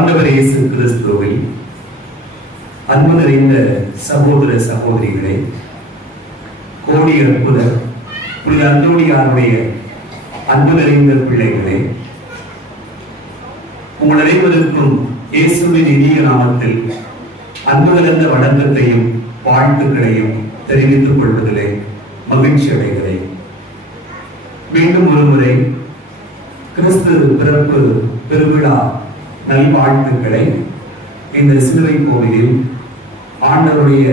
ஆண்டவர் இயேசு கிறிஸ்துவில் அன்பு நிறைந்த சகோதர சகோதரிகளே, கோடி அற்புதர் புனித அந்தோணியாருடைய அன்பு நிறைந்த பிள்ளைகளே, உங்கள் அனைவருக்கும் இயேசுவின் இனிய நாமத்தில் அன்பு கலந்த வணக்கத்தையும் வாழ்த்துக்களையும் தெரிவித்துக் கொள்வதிலே மகிழ்ச்சி அடைகிறேன். மீண்டும் ஒரு முறை கிறிஸ்து பிறப்பு பெருவிழா நல்வாழ்த்துக்களை இந்த சிலுவை கோவிலில் ஆண்டவருடைய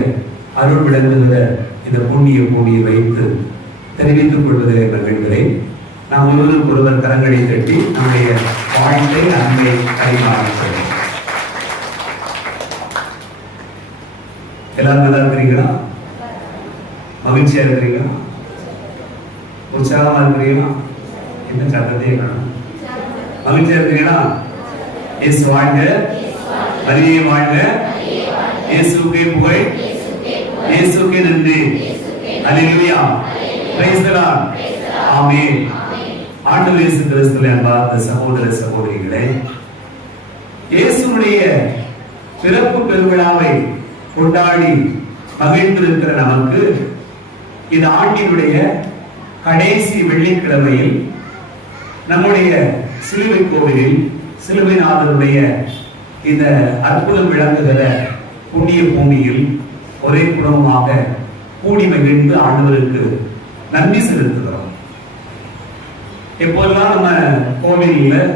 அருள் விளங்குகிற இந்த புண்ணிய பூமியை வைத்து தெரிவித்துக் கொள்வதிலே மகிழ்கிறேன். நாம் ஒருவருக்கு ஒருவர் கரங்களை தட்டி நம்முடைய வாழ்க்கை அன்பை கைமாறுகிறோம். எல்லாரும் நல்லா இருக்கிறீங்களா? மகிழ்ச்சியா இருக்கிறீங்களா? உற்சாகமா இருக்கிறீங்களா? என்ன சத்தத்தையே காணும். மகிழ்ச்சியா இருக்கிறீங்களா? இயேசு வாழ்க, மரியே வாழ்க, இயேசுவுக்கே புகழ், இயேசுவுக்கே நன்றி. அல்லேலூயா, பிரைஸ் தி லார்ட், ஆமென். ஆண்டவர் இயேசு கிறிஸ்துவின் அன்பார்ந்த சகோதர சகோதரிகளே, இயேசுவுடைய பிறப்பு பெருவிழாவை கொண்டாடி மகிழ்ந்திருக்கிற நமக்கு இந்த ஆண்டினுடைய கடைசி வெள்ளிக்கிழமையில் நம்முடைய சிலுவை கோவிலில் சிலுவைநாதருடைய இந்த அற்புதம் விளங்குகிற புண்ணிய பூமியில் ஒரே குடும்பமாக கூடி மகிழ்ந்து ஆண்டவருக்கு நன்றி செலுத்துகிறோம். எப்போதெல்லாம் நம்ம கோவிலில்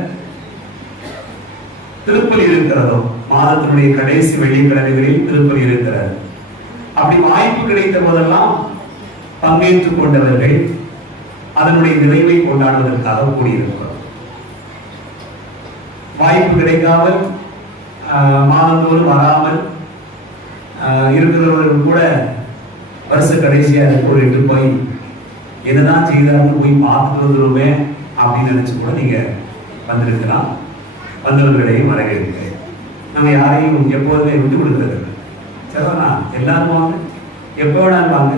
திருப்பலி இருக்கிறதோ, மாதத்தினுடைய கடைசி வெள்ளிக்கிழமைகளில் திருப்பலி இருக்கிறது. அப்படி வாய்ப்பு கிடைத்த போதெல்லாம் பங்கேற்றுக் கொண்டவர்கள் அதனுடைய நிறைவை கொண்டாடுவதற்காக கூடியிருக்கிறோம். வாய்ப்பு கிடைக்காமல் மாதந்தோறும் வராமல் இருக்கிறவர்கள் கூட வருஷ கடைசியாக கூறிட்டு போய் என்னதான் செய்தாலும் போய் பார்த்துட்டு வந்துருமே அப்படின்னு நினைச்சு கூட நீங்க வந்திருக்கலாம். வந்தவர்களையும் வரவேற்கிறேன். நம்ம யாரையும் எப்போதுமே விட்டு கொடுக்கிறது இல்லை. சரிதானா? எல்லாரும் வாங்க, எப்போ வேணாலும் வாங்க.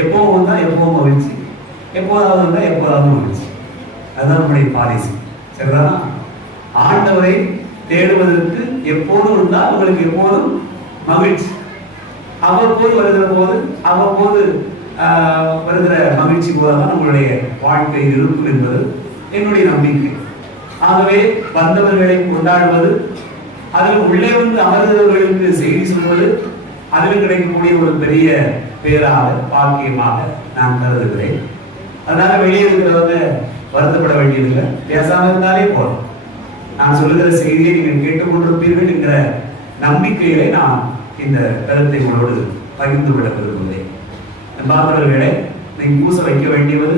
எப்பவும் வந்தா எப்பவும் மகிழ்ச்சி, எப்போதாவது வந்தா எப்போதாவது மகிழ்ச்சி. அதுதான் நம்முடைய பாலிசி. சரிதானா? ஆண்டவரை தேடுவதற்கு எப்போதும் இருந்தால் உங்களுக்கு எப்போதும் மகிழ்ச்சி. அவ்வப்போது வருகிற போது அவ்வப்போது வருகிற மகிழ்ச்சி போலதான் உங்களுடைய வாழ்க்கை இருக்கும் என்பது என்னுடைய நம்பிக்கை. ஆகவே வந்தவர்களை கொண்டாடுவது, அதில் உள்ளே வந்து அமர்ந்தவர்களுக்கு செய்தி சொல்வது, அதில் கிடைக்கக்கூடிய ஒரு பெரிய பேராக பாக்கியமாக நான் கருதுகிறேன். அதனால வெளியே இருக்கிறவங்க வருத்தப்பட வேண்டியதில்லை, பேசாம இருந்தாலே போதும். நான் சொல்லுகிற செய்தியை நீங்கள் கேட்டுக்கொண்டிருப்பீர்கள் என்கிற நம்பிக்கையிலே நான் இந்த கருத்தை உங்களோடு பகிர்ந்து விட விரும்புகிறேன். பார்த்தவர்களே, நீங்க பூச வைக்க வேண்டியது,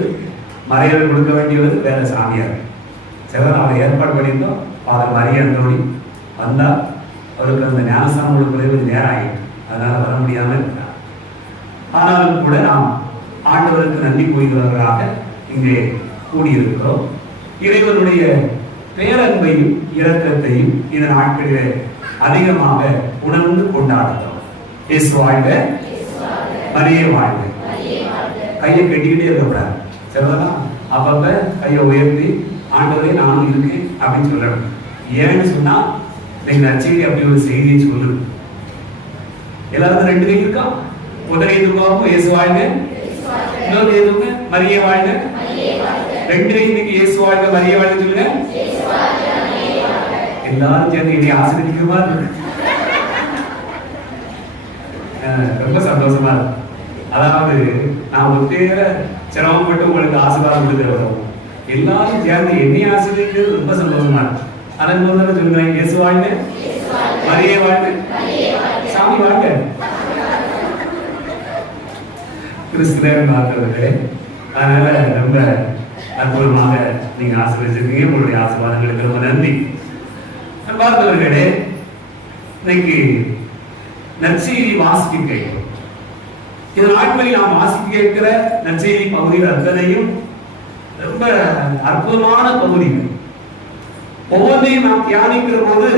மறையவர் கொடுக்க வேண்டியது வேற சாமியார். சிலர் அவரை ஏற்பாடு பண்ணியிருந்தோம். ஃபாதர் மரியாதை வந்தால் அவருக்கு அந்த ஞானஸ்தானம் கொடுப்பது நேரம் ஆகிட்டு, அதனால வர முடியாமல் இருக்கிறார். ஆனாலும் கூட நாம் ஆண்டவருக்கு நன்றி கூறுகிறவர்களாக இங்கே கூடியிருக்கிறோம். இறைவனுடைய பேரன்பையும் இரக்கத்தையும் இந்த நாட்களிலே அதிகமாக உணர்ந்து கொண்டாடுகிறோம். இயேசு வாழ்க, மரியே வாழ்க. கையை கட்டிக்கிட்டே இருக்கக்கூடாது. சரிதானா? அப்பப்ப கையை உயர்த்தி ஆண்டவரே நானும் இருக்கேன் அப்படின்னு சொல்லணும். ஏன்னு சொன்னா நீங்க நற்செய்தி அப்படி ஒரு செய்தியை சொல்லு. எல்லாருக்கும் ரெண்டு கை இருக்கா? ஒரு கை இருக்காமோ இயேசு வாழ்க, இன்னொரு கை இருக்குங்க மரியே வாழ்க. ரெண்டு கை இன்னைக்கு இயேசு வாழ்க மரியே வாழ்க சொல்லுங்க. எல்லாரும் சேர்ந்து என்னை ஆசீர்வதிக்குமா? ரொம்ப சந்தோஷமா இருக்கு. அதாவது நான் ஒத்தேர சிரமப்பட்டு உங்களுக்கு ஆசீர்வாதம் கொடுக்கிறோம். எல்லாரும் சேர்ந்து என்னை ஆசீர்வதிக்கிறது ரொம்ப சந்தோஷமா இருக்கு. அதன் போது சொல்லுங்க இயேசு வாழ்க, மரியே வாழ்க, சாமி வாழ்க. கிறிஸ்துவன் பார்க்கிறவர்களே, அதனால ரொம்ப அற்புதமாக நீங்க ஆசீர்வதிச்சிருக்கீங்க. உங்களுடைய ஆசீர்வாதங்களுக்கு ரொம்ப நன்றி. பார்த்தவர்களே, இன்னைக்கு நற்செய்தி வாசிக்க கேட்கிறோம். இந்த நாட்களில் நாம் வாசிக்க இருக்கிற நற்செய்தி பகுதிகள் அத்தனையும் ரொம்ப அற்புதமான பகுதிகள். ஒவ்வொன்றையும் நாம் தியானிக்கிற போது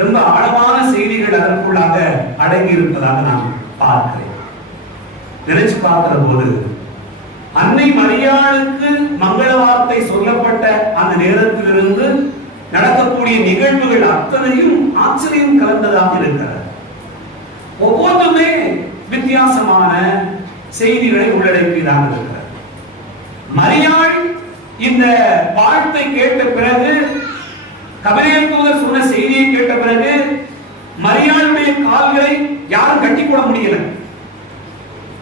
ரொம்ப ஆழமான செய்திகள் அதற்குள்ளாக அடங்கி இருப்பதாக நான் பார்க்கிறேன். நினைச்சு பார்க்கிற போது அன்னை மரியாளுக்கு மங்கள வார்த்தை சொல்லப்பட்ட அந்த நேரத்திலிருந்து நடக்கக்கூடிய நிகழ்வுகள் அத்தனையும் ஆச்சரியம் கலந்ததாக இருக்கிறது. ஒவ்வொன்றுமே வித்தியாசமான செய்திகளை உள்ளடக்கியதாக இருக்கிறது. மரியாள் இந்த வாழ்த்தை கேட்ட பிறகு, கபிரியேல் தூதர் சொன்ன செய்தியை கேட்ட பிறகு, மரியாளுடைய கால்களை யாரும் கட்டி போட முடியல.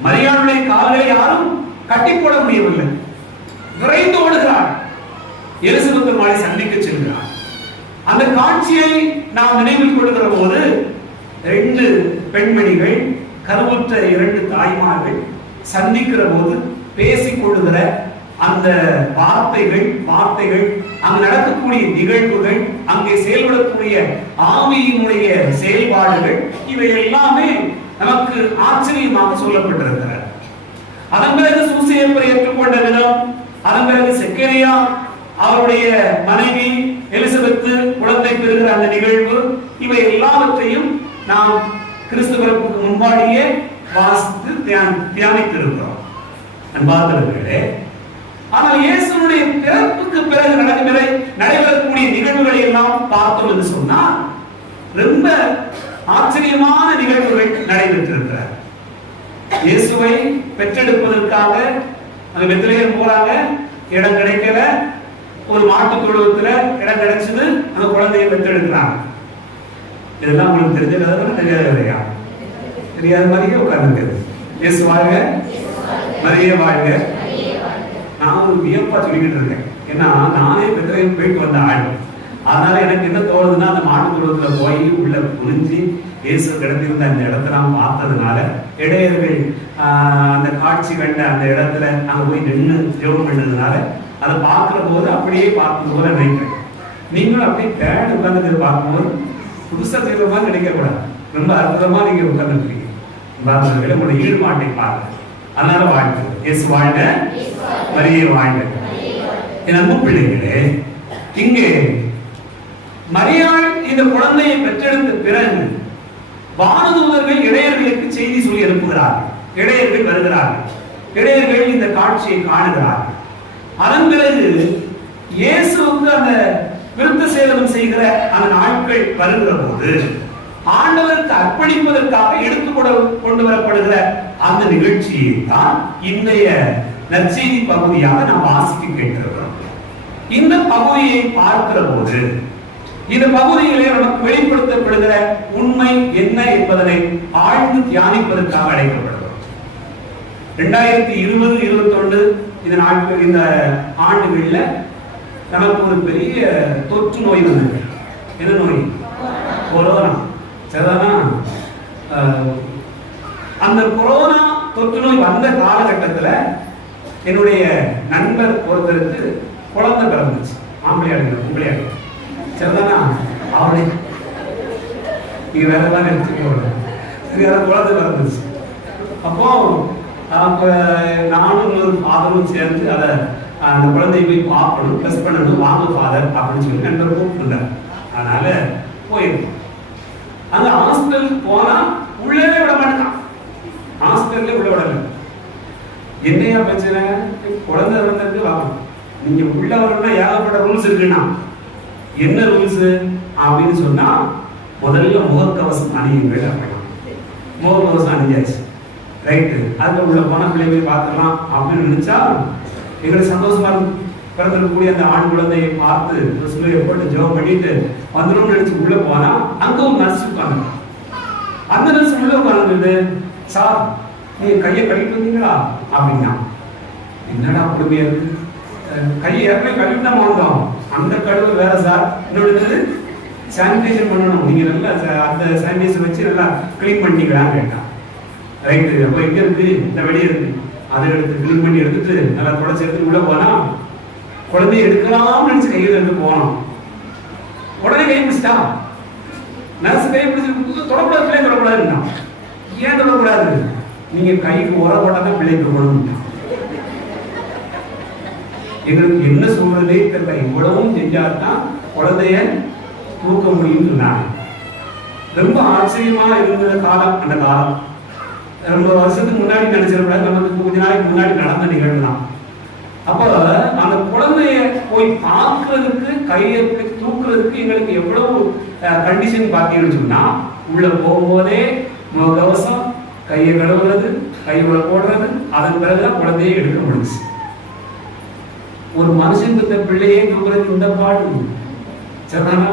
மரியாளுடைய கால்களை யாரும் கட்டி போட முடியவில்லை. விரைந்து ஓடுகிறார். எலிசபெத் அம்மாளை சந்திக்க செல்கிறார். அந்த காட்சியை நாம் நினைவில் கொள்கிற போது, 2 பெண்மணிகள், கருவுற்ற 2 தாய்மார்கள் சந்திக்கிற போது பேசிக் கொள்ளுகிற அந்த வார்த்தைகள் அங்கு நடக்கக்கூடிய நிகழ்வுகள், அங்கே செயல்படக்கூடிய ஆவியினுடைய செயல்பாடுகள், இவை எல்லாமே நமக்கு ஆச்சரியமாக சொல்லப்பட்டிருக்கிறது. அதன் பிறகு சூசையப்பரை ஏற்றுக்கொண்ட விதம், அதன் பிறகு செக்கரியா அவருடைய மனைவி எலிசபெத் குழந்தை பெறுகிற அந்த நிகழ்வு, இவை எல்லாவற்றையும் நாம் கிறிஸ்து பிறப்புக்கு முன்பாடியே வாசித்து தியானித்திருக்கிறோம் அன்பார்ந்தவர்களே. ஆனால் இயேசுனுடைய பிறப்புக்கு பிறகு நடைபெறக்கூடிய நிகழ்வுகளை எல்லாம் பார்த்தோம் என்று சொன்னால் ரொம்ப ஆச்சரியமான நிகழ்வுகள் நடைபெற்றிருக்கிறார். இயேசுவை பெற்றெடுப்பதற்காக அங்க பெத்லகேம் போறாங்க, இடம் கிடைக்கல. ஒரு மாட்டு தொழுவத்துல இடம் கிடைச்சது, அந்த குழந்தையை பெற்றெடுக்கிறாங்க. இதெல்லாம் உங்களுக்கு தெரிஞ்ச கதை தெரியாத இல்லையா? தெரியாத மாதிரியே உட்கார்ந்து இயேசு வாழ்க, மரியே வாழ்க. நான் ஒரு வியப்பா சொல்லிக்கிட்டு இருக்கேன். ஏன்னா நானே பெத்லகேம் போயிட்டு வந்த ஆள். அதனால எனக்கு என்ன தோணுதுன்னா, அந்த மாட்டு தொழுவத்துல போய் உள்ள புரிஞ்சு இயேசு கிடந்திருந்த அந்த இடத்தெல்லாம் பார்த்ததுனால, இடையர்கள் அந்த காட்சி கண்ட அந்த இடத்துல அங்க போய் நின்று ஜெபம் பண்ணதுனால அதை பார்க்கிற போது அப்படியே பார்க்கும் போது நினைக்கிறேன். நீங்களும் அப்படியே தேடி உட்கார்ந்து பார்க்கும்போது புதுசா செய்கிற மாதிரி நினைக்க கூடாது. ரொம்ப அற்புதமா நீங்க உட்கார்ந்துருக்கீங்க. உங்களுடைய ஈடுபாட்டை பாருங்க. அதனால வாழ்க்கை இயேசு வாழ்க, மரியே வாழ்க. என் அன்பு பிள்ளைகளே, இங்கே மரியாள் இந்த குழந்தையை பெற்றெடுத்த பிறகு வானதூதர்கள் இடையர்களுக்கு செய்தி சொல்லி அனுப்புகிறார்கள். இடையர்கள் வருகிறார்கள். இடையர்கள் இந்த காட்சியை காணுகிறார்கள். அதன் பிறகு இயேசுவுக்கு அந்த விருத்த சேதனம் செய்கிற அந்த நாட்கள் வருகிற போது, ஆண்டவருக்கு அர்ப்பணிப்பதற்காக கொண்டு வரப்படுகிற அந்த நிகழ்ச்சியை தான் இன்றைய நற்செய்தி பகுதியாக நாம் வாசிக்க கேட்டிருக்கிறோம். இந்த பகுதியை பார்க்கிற போது, இந்த பகுதியிலே நமக்கு வெளிப்படுத்தப்படுகிற உண்மை என்ன என்பதனை ஆழ்ந்து தியானிப்பதற்காக அழைக்கப்படுகிறோம். 2020-21 இந்த ஆண்டுகள்ல நமக்கு ஒரு பெரிய தொற்று நோய் வந்தது. என்ன நோய்? கொரோனா. சரிதானா? அந்த கொரோனா தொற்று நோய் வந்த காலகட்டத்துல என்னுடைய நண்பர் ஒருத்தருக்கு குழந்தை பிறந்துச்சு. ஆம்பளையாடு. சரிதானா? அவருடைய நீங்க வேற எல்லாம் எடுத்துக்கோங்க. குழந்தை பிறந்துச்சு. அப்போ நானும் ஒரு ஃபாதரும் சேர்ந்து அதை அந்த குழந்தையை போய் பார்க்கணும், ப்ளஸ் பண்ணணும், வாங்க ஃபாதர் அப்படின்னு சொல்லி நண்பர் கூப்பிட்டுருந்தார். அதனால போயிருக்கோம். அந்த ஹாஸ்பிட்டலுக்கு போனா உள்ளவே விட மாட்டான். ஹாஸ்பிட்டல்ல உள்ள விடல. என்னையா பிரச்சனை? குழந்தை வந்து வாங்கணும், நீங்க உள்ள வரணும்னா ஏகப்பட்ட ரூல்ஸ் இருக்குன்னா. என்ன ரூல்ஸ் அப்படின்னு சொன்னா, முதல்ல முகக்கவசம் அணியுங்கள் அப்படின்னா. முகக்கவசம் அணிஞ்சாச்சு, ரைட்டு. அதுல உள்ள போன பிள்ளைகளை பார்த்துக்கலாம் அப்படின்னு நினைச்சா எங்களுக்கு சந்தோஷமா பிறந்திருக்கக்கூடிய அந்த ஆண் குழந்தையை பார்த்து போட்டு ஜெபம் பண்ணிட்டு வந்துடும் நினைச்சு உள்ள போனா, அங்க ஒரு நர்ஸ் இருப்பாங்க. அந்த நர்ஸ் உள்ள உட்கார்ந்து, சார் நீங்க கையை கழுவிட்டு வந்தீங்களா அப்படின்னா. என்னடா கொடுமையா இருக்கு, கையை ஏற்கனவே கழுவிட்டு தான் வந்தோம், அந்த கழுவு வேற சார், இன்னொரு சானிடைசர் பண்ணணும், நீங்க நல்லா அந்த சானிடைசர் வச்சு நல்லா கிளீன் பண்ணிக்கலான்னு கேட்டான். ரைட்டு. அப்போ எங்க இருக்கு? இந்த வெளியே இருக்கு. அதை எடுத்து கிளீன் பண்ணி எடுத்துட்டு நல்லா தொடச்சி எடுத்து உள்ள போனா, குழந்தைய எடுக்கலாம்னு நினைச்சு கையில் எடுத்து போனோம். உடனே கை பிடிச்சிட்டா. நர்ஸ் கை பிடிச்சி தொடக்கூடாது, பிள்ளை தொடக்கூடாதுன்னா. ஏன் தொடக்கூடாது? நீங்க கைக்கு உரம் போட்டாதான் பிள்ளை தொடணும். எங்களுக்கு என்ன சொல்றதே தெரியல. இவ்வளவும் செஞ்சாதான் குழந்தைய தூக்க முடியும் சொன்னாங்க. ரொம்ப ஆச்சரியமா இருந்த காலம் அந்த காலம். ரொம்ப வருஷத்துக்கு முன்னாடி நினைச்சிருக்கூடாது, நமக்கு கொஞ்ச நாளைக்கு முன்னாடி நடந்த நிகழ்வு தான். அப்போ அந்த குழந்தைய போய் பார்க்கறதுக்கு கையை தூக்குறதுக்கு எங்களுக்கு எவ்வளவு கண்டிஷன் பார்த்தீங்கன்னு சொன்னா, உள்ள போகும்போதே முகக்கவசம், கையை கழுவுறது, கையோட போடுறது, அதன் பிறகுதான் குழந்தையை எடுக்க முடிச்சு. ஒரு மனுஷன் பெற்ற பிள்ளையே தூக்குறதுக்கு இந்த பாடு சரிதானா?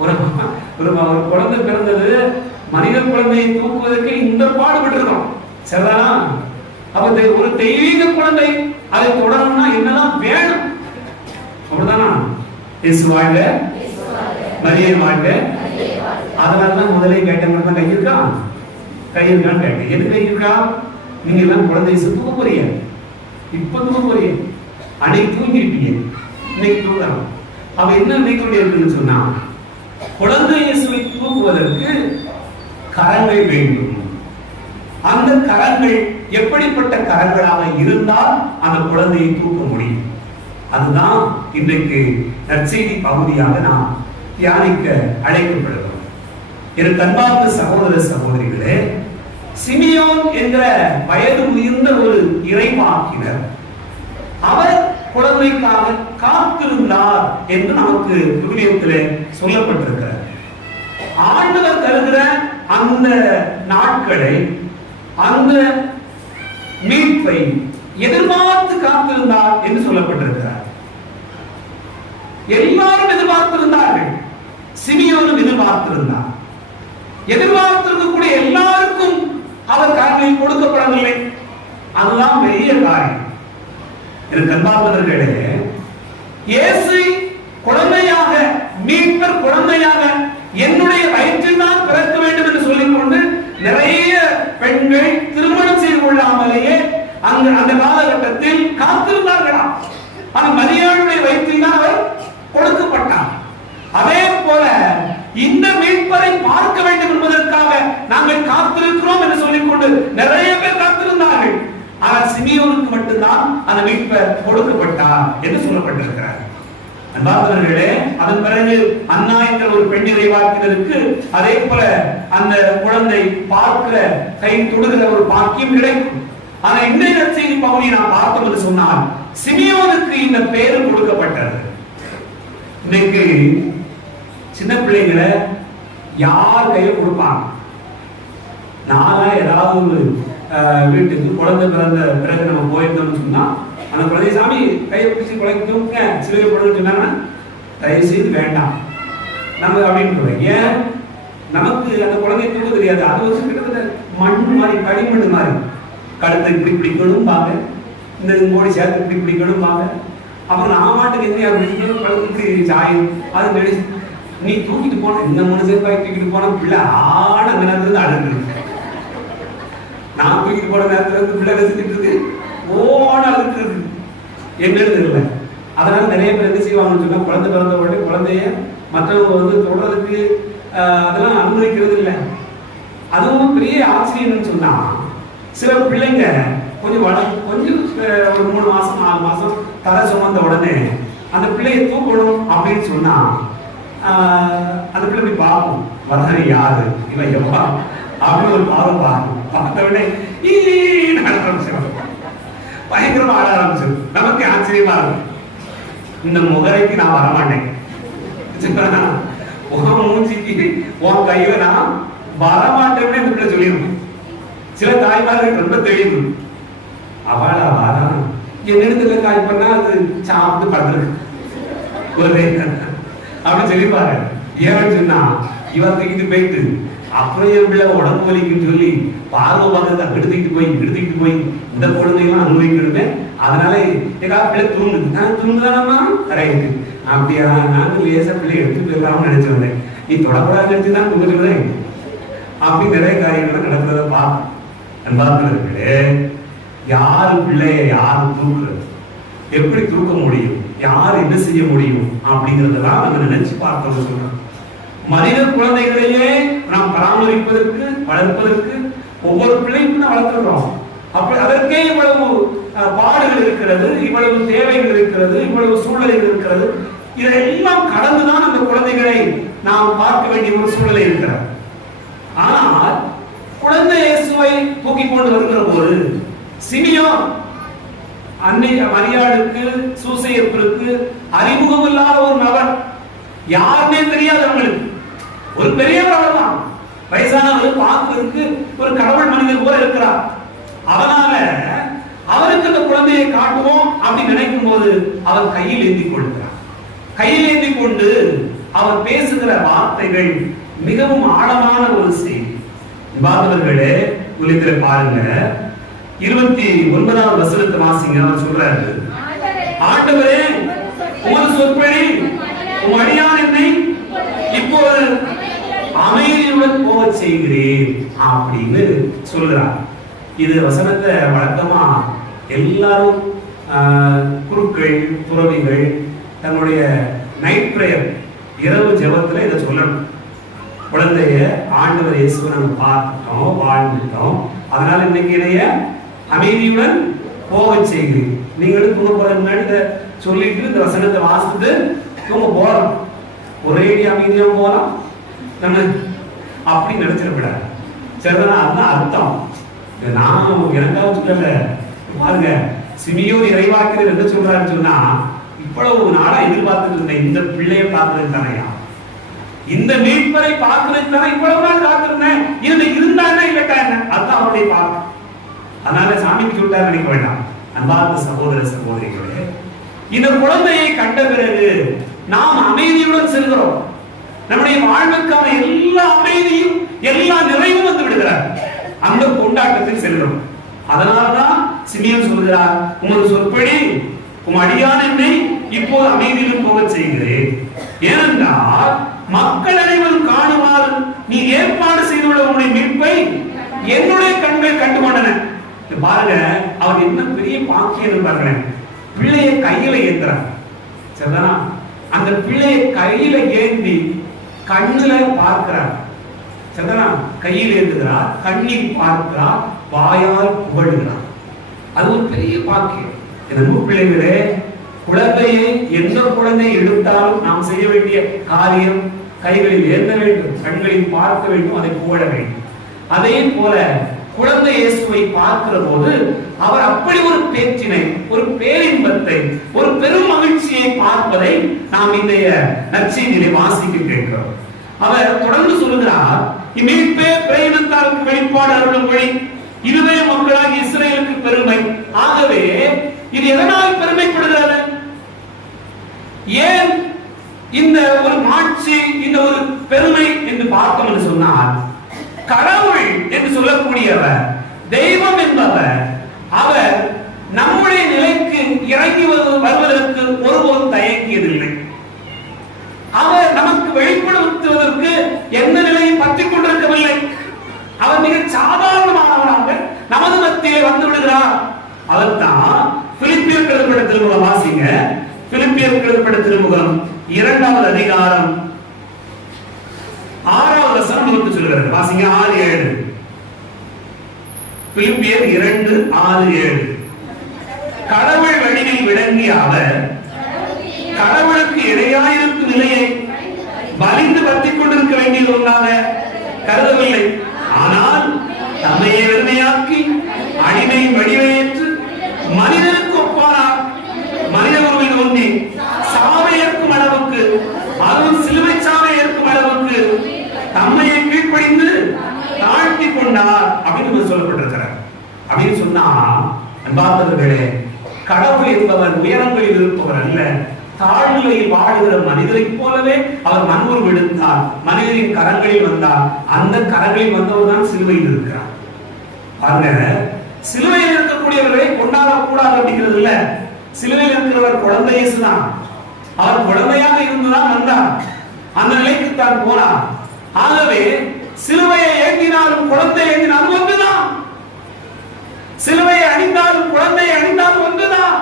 ஒரு குழந்தை பிறந்தது, மனித குழந்தையை தூக்குவதற்கு இந்த பாடுபட்டிருக்கோம் சரிதானா? அப்ப ஒரு தெய்வீக குழந்தை அதை தொடரணும்னா என்னதான் வேணும்? அப்படிதானா? இயேசு வாழ்க, மரியே வாழ்க. அதனாலதான் முதலே கேட்ட கை இருக்கா, கை இருக்கான்னு கேட்டேன். எது கை இருக்கா? நீங்க எல்லாம் குழந்தையை தூக்க போறீங்க, இப்ப தூக்க போறீங்க, அன்னைக்கு தூங்கி இருப்பீங்க, இன்னைக்கு தூக்கலாம். அவ என்ன நினைக்கொண்டே இருக்குன்னு சொன்னா, குழந்தை இயேசுவை தூக்குவதற்கு கரங்கள் வேண்டும். அந்த கரங்கள் எப்படிப்பட்ட கரங்களாக இருந்தால் அந்த குழந்தையை தூக்க முடியும்? அதுதான் இன்றைக்கு நற்செய்தி பகுதியாக நாம் தியானிக்க அழைக்கப்படுகிறோம். என் அன்பார்ந்த சகோதர சகோதரிகளே, சிமியோன் என்ற வயது முதிர்ந்த ஒரு இறைவாக்கினர் அவர் குழந்தைக்காக காத்திருந்தார் என்று நமக்கு விவிலியத்திலே சொல்லப்பட்டிருக்கிறார். ஆண்டவர் தருகிற அந்த நாட்களை, அந்த மீட்பை எதிர்பார்த்து காத்திருந்தார் என்று சொல்லப்பட்டிருக்கிறார். எல்லாரும் எதிர்பார்த்திருந்தார்கள், சிமியோனும் எதிர்பார்த்திருந்தார். எதிர்பார்த்திருக்கக்கூடிய எல்லாருக்கும் அவர் காரணை கொடுக்கப்படவில்லை. அதுதான் பெரிய காரியம். அன்பார்ந்தவர்களே, இயேசு குழந்தையாக, மீட்பர் குழந்தையாக என்னுடைய வயிற்றில் தான் பிறக்க வேண்டும் என்று சொல்லிக்கொண்டு நிறைய பெண்கள் திருமணம் செய்து கொள்ளாமலேயே அந்த காலகட்டத்தில் காத்திருந்தார்களாம். ஆனால் மரியாளுடைய வயிற்றில் தான் அவர் கொடுக்கப்பட்டார். அதே போல இந்த மீட்பரை பார்க்க வேண்டும் என்பதற்காக நாங்கள் காத்திருக்கிறோம் என்று சொல்லிக்கொண்டு நிறைய பேர் காத்திருந்தார்கள். ஆனால் சிமியோனுக்கு மட்டும்தான் அந்த மீட்பர் கொடுக்கப்பட்டார் என்று சொல்லப்பட்டிருக்கிறார். அன்பார்ந்தவர்களே, அதன் பிறகு அன்னா என்ற ஒரு பெண் இறைவாக்கினருக்கு அதே போல அந்த குழந்தை பார்க்கிற, கை தொடுகிற ஒரு பாக்கியம் கிடைக்கும். ஆனா இன்றைய நற்செய்தி பகுதியை நாம் பார்த்தோம் என்று சொன்னால், சிமியோனுக்கு இந்த பேரு கொடுக்கப்பட்டது. இன்னைக்கு சின்ன பிள்ளைங்களை யார் கையில கொடுப்பாங்க? நாளா ஏதாவது ஒரு வீட்டுக்கு குழந்தை பிறந்த பிறகு நம்ம போயிருந்தோம்னு சொன்னா, அந்த குழந்தை சாமி கையை பிடிச்சி குழைக்க சிலுவை போடுன்னு சொன்னாங்கன்னா தயவு செய்து வேண்டாம் நம்ம அப்படின்னு. ஏன்? நமக்கு அந்த குழந்தைய தூக்க தெரியாது. அது வந்து கிட்டத்தட்ட மண் மாதிரி, களிமண் மாதிரி, கழுத்தை இப்படி பிடிக்கணும் பாங்க, இந்த மோடி சேர்த்து இப்படி பிடிக்கணும் பாங்க. அப்புறம் நான் மாட்டுக்கு என்ன பிடிக்கணும், கழுத்து இப்படி சாயும். அது நெடி நீ தூக்கிட்டு போன, இந்த மனுஷன் பாய் தூக்கிட்டு போன பிள்ளை ஆன அந்த நேரத்துல அழுது, நான் தூக்கிட்டு போன நேரத்துல இருந்து பிள்ளை ரசிச்சுட்டு இருக்கு, ஓட அழுது என்னன்னு தெரியல. அதனால நிறைய பேர் என்ன செய்வாங்கன்னு சொன்னா, குழந்தை பிறந்த உடனே குழந்தைய மற்றவங்க வந்து தொடர்றதுக்கு அதெல்லாம் அனுமதிக்கிறது இல்லை. அதுவும் பெரிய ஆச்சரியம்னு சொன்னா, சில பிள்ளைங்க கொஞ்சம் கொஞ்சம் ஒரு 3 மாசம் 4 மாசம் தலை சுமந்த உடனே அந்த பிள்ளையை தூக்கணும் அப்படின்னு சொன்னா, அந்த பிள்ளை போய் பார்க்கும், வரது யாரு இவன் எவ்வா அப்படின்னு ஒரு பார்வை பார்க்கும். பார்த்த உடனே பயங்கரமா ஆட ஆரம்பிச்சு. நமக்கு ஆச்சரியமா இருக்கும். இந்த முகரைக்கு நான் வரமாட்டேன், மூஞ்சிக்கு உன் கையில நான் வரமாட்டேன்னு இந்த பிள்ளை சொல்லிடும். சில தாய்மார்களுக்கு ரொம்ப தெரியும், அவளா வாரா என் இடத்துல காய் பண்ணா அது சாப்பிட்டு படுத்துருக்கு அப்படின்னு சொல்லிப்பாரு. ஏன்னு சொன்னா, இவன் தூக்கிட்டு போயிட்டு அப்புறம் என் பிள்ளை உடம்பு வலிக்குன்னு சொல்லி பார்வை பார்க்கறது எடுத்துக்கிட்டு போய் இந்த குழந்தைகள்லாம் அனுபவிக்கணுமே. அதனால எங்கா பிள்ளை தூங்குதானம்மா ரைட்டு அப்படியா, நான் லேசா பிள்ளை எடுத்து போயிடலாம்னு நினைச்சு வந்தேன். நீ தொடக்கூடாது நினைச்சுதான் தூங்குறேன். அப்படி நிறைய காரியங்கள் நடக்கிறத பார்க்க. அன்பார்ந்தவர்களே, யாரு பிள்ளைய யாரு தூக்குறது, எப்படி தூக்க முடியும், யார் என்ன செய்ய முடியும் அப்படிங்கறதெல்லாம் நம்ம நினைச்சு பார்த்தோம்னு சொல்றோம். மனித குழந்தைகளையே நாம் பராமரிப்பதற்கு, வளர்ப்பதற்கு ஒவ்வொரு பிள்ளைக்கும் தான் வளர்த்துறோம். அப்படி அதற்கே இவ்வளவு பாடுகள் இருக்கிறது, இவ்வளவு தேவைகள் இருக்கிறது, இவ்வளவு சூழ்நிலைகள் இருக்கிறது. இதெல்லாம் கடந்துதான் அந்த குழந்தைகளை நாம் பார்க்க வேண்டிய ஒரு சூழ்நிலை இருக்கிறது. ஆனால் குழந்தை இயேசுவை தூக்கி கொண்டு வருகிற போது சிமியோன் அன்னை மரியாளுக்கு, சூசையப்பருக்கு அறிமுகம் இல்லாத ஒரு நபர். யாருன்னே தெரியாது அவங்களுக்கு. ஒரு பெரியவர் தான், வயசானவர், பார்க்கிறதுக்கு ஒரு கடவுள் மனிதர் போல இருக்கிறார். அதனால அவருக்கு அந்த குழந்தையை காட்டுவோம் அப்படின்னு நினைக்கும் போது அவர் கையில் ஏந்தி கொள்கிறார். கையில் ஏந்தி கொண்டு அவர் பேசுகிற வார்த்தைகள் மிகவும் ஆழமான ஒரு செய்தி. பார்த்தவர்களே, உள்ளத்துல பாருங்க, 29வது வசனத்தை வாசிங்க. அவர் சொல்றாரு, ஆண்டவரே உமது சொற்படி உம் அடியான் என்னை இப்போது அமைதியுடன் போக செய்கிறேன் அப்படின்னு சொல்றார். இது வசனத்தை வழக்கமா எல்லாரும் குருக்கள், துறவிகள் தன்னுடைய நைட் பிரேயர், இரவு ஜெபத்துல இதை சொல்லணும். குழந்தைய ஆண்டவர் இயேசுவை நம்ம பார்த்துட்டோம், வாழ்ந்துட்டோம், அதனால இன்னைக்கு இதைய அமைதியுடன் போக செய்கிறேன். நீங்களும் தூங்க போறதுக்கு முன்னாடி இதை சொல்லிட்டு இந்த வசனத்தை வாசித்து தூங்க போறோம். ஒரே அமைதியா போகலாம் நம்ம அப்படி நினைச்சிடக்கூடாது. சரிதானா? அதுதான் அர்த்தம். நான் எனக்காக சொல்லல. பாருங்க, சிமியோன் இறைவாக்கினர் என்ன சொல்றாருன்னு சொன்னா, இவ்வளவு நாளா எதிர்பார்த்துட்டு இருந்தேன் இந்த பிள்ளையை பார்க்கறது தானையா, இந்த மீட்பரை பார்க்கறது தானே இவ்வளவு நாள் காத்திருந்தேன், இருந்தானே இல்லட்டா என்ன, அதுதான் அவருடைய பார்க்க. அதனால சாமிக்கு சொல்லிட்டாரு நினைக்க வேண்டாம். அன்பார்ந்த சகோதர சகோதரிகளே, இந்த குழந்தையை கண்ட பிறகு நாம் அமைதியுடன் செல்கிறோம். நம்முடைய வாழ்வுக்கான எல்லா அமைதியும் எல்லா நிறைவும் வந்து விடுகிறார். அந்த கொண்டாட்டத்தில் செல்கிறோம். அதனால்தான் சிமியோன் சொல்கிறார், உமது சொற்படி உம் அடியான் என்னை இப்போது அமைதியிலும் போக செய்கிறேன். ஏனென்றால் மக்கள் அனைவரும் காணுமாறு நீ ஏற்பாடு செய்துள்ள உன்னுடைய மீட்பை என்னுடைய கண்கள் கண்டுகொண்டன. பாருங்க, அவர் என்ன பெரிய பாக்கியம் பாருங்களேன். பிள்ளையை கையில ஏந்துறார். சரிதானா? அந்த பிள்ளையை கையில ஏந்தி கண்ணுல பார்க்கிறார். சரிதானா? கையில் ஏந்துகிறார், கண்ணீர் பார்க்கிறார், வாயால் புகழுகிறார். அது ஒரு பெரிய பாக்கியம். அன்பு பிள்ளைகளே, குழந்தையை எந்த குழந்தை எடுத்தாலும் நாம் செய்ய வேண்டிய காரியம் கைகளில் ஏந்த வேண்டும், கண்களில் பார்க்க வேண்டும், அதை புகழ வேண்டும். அதே போல குழந்தை இயேசுவை பார்க்கிற போது அவர் அப்படி ஒரு பேச்சினை, ஒரு பேரின்பத்தை, ஒரு பெரும் மகிழ்ச்சியை பார்ப்பதை நாம் இன்றைய நற்செய்தியிலே வாசிக்க கேட்கிறோம். அவர் தொடர்ந்து சொல்லுகிறார், இம்மீட்பே பிரேமத்தாருக்கு வெளிப்பாடு அருளும் வழி, இதுவே மக்களாகிய இஸ்ரவேலுக்கு பெருமை. ஆகவே இது எதனால் பெருமைப்படுகிறது? ஏன் இந்த ஒரு மாட்சி, இந்த ஒரு பெருமை என்று பார்த்தோம் என்று சொன்னால், கடவுள் என்று சொல்லக்கூடியவர், தெய்வம் என்பவர், அவர் நம்முடைய நிலைக்கு இறங்கி வருவதற்கு ஒருபோதும் தயங்கியதில்லை. அவர் நமக்கு வெளிப்படுத்துவதற்கு எந்த நிலையை பற்றி கொண்டிருக்கவில்லை. அவர் மிக சாதாரணமானவராக நமது மத்தியிலே வந்து விடுகிறார். அவர்தான் பிலிப்பியர் எழுதப்பட்ட திருமுகம் வாசிங்க. பிலிப்பியர் எழுதப்பட்ட திருமுகம் 2வது அதிகாரம் 6வது வசனம் நமக்கு சொல்கிறது. வாசிங்க 6-7. பிலிப்பியர் 2:6-7. கடவுள் வடிவில் விளங்கிய அவர் கடவுளுக்கு இடையாயிருக்கும் நிலையை வலிந்து பற்றிக் கொண்டிருக்க வேண்டியது ஒன்றாக கருதவில்லை. ஆனால் தம்மையை வெறுமையாக்கி அடிமை வடிவையேற்று மனிதனுக்கு ஒப்பானார். மனித உருவில் ஒன்றி சாவை ஏற்கும் அளவுக்கு, அதுவும் சிலுவை சாவை ஏற்கும் அளவுக்கு தம்மையை கீழ்ப்படிந்து தாழ்த்தி கொண்டார் அப்படின்னு சொல்லப்பட்டிருக்கிறார். அப்படின்னு சொன்னா, அன்பார்ந்தவர்களே, கடவுள் என்பவர் உயரங்களில் இருப்பவர் அல்ல, தாழ்நிலையில் வாழுகிற மனிதரை போலவே அவர் மண்ணுருவம் எடுத்தார், மனிதரின் கரங்களில் வந்தார். அந்த கரங்களில் வந்தவர் தான் சிலுவையில் இருக்கிறார். பாருங்க, சிலுவையில் இருக்கக்கூடியவர்களை கொண்டாடக்கூடாது அப்படிங்கிறது இல்ல. சிலுவையில் இருக்கிறவர் குழந்தை இயேசுதான். அவர் குழந்தையாக இருந்துதான் வந்தார், அந்த நிலைக்கு தான் போனார். ஆகவே சிலுவையை ஏற்றினாலும் குழந்தை ஏற்றினாலும் ஒன்றுதான், சிலுவையை அணிந்தாலும் குழந்தையை அணிந்தாலும் ஒன்றுதான்.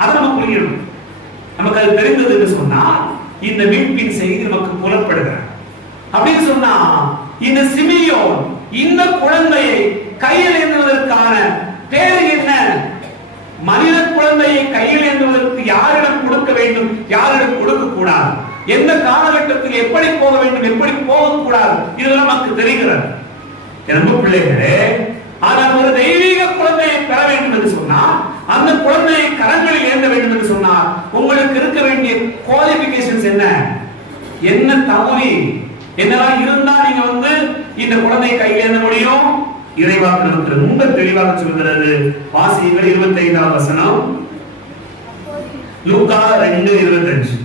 அதை நம்ம புரியணும். நமக்கு அது தெரிந்தது என்று சொன்னா இந்த மீட்பின் செய்தி நமக்கு புலப்படுகிறது. அப்படின்னு சொன்னா இந்த சிமியோன் இந்த குழந்தையை கையில் ஏந்துவதற்கான பேரு என்ன? மனித குழந்தையை கையில் ஏந்துவதற்கு யாரிடம் கொடுக்க வேண்டும், யாரிடம் கொடுக்க கூடாது, எந்த காலகட்டத்தில் எப்படி போக வேண்டும், எப்படி போகக்கூடாது, இதெல்லாம் நமக்கு தெரிகிறது. அன்பு பிள்ளைகளே, ஆனால் ஒரு தெய்வீக குழந்தையை பெற வேண்டும் என்று சொன்னால், அந்த குழந்தையை கரங்களில் ஏந்த வேண்டும் என்று சொன்னால் உங்களுக்கு இருக்க வேண்டிய குவாலிபிகேஷன்ஸ் என்ன? என்ன தகுதி என்னெல்லாம் இருந்தா நீங்க வந்து இந்த குழந்தை கையில் ஏந்த முடியும்? இறைவாக்கு ரொம்ப தெளிவாக சொல்கிறது. வாசியுங்கள் 25ஆம் வசனம், லூக்கா 2:25.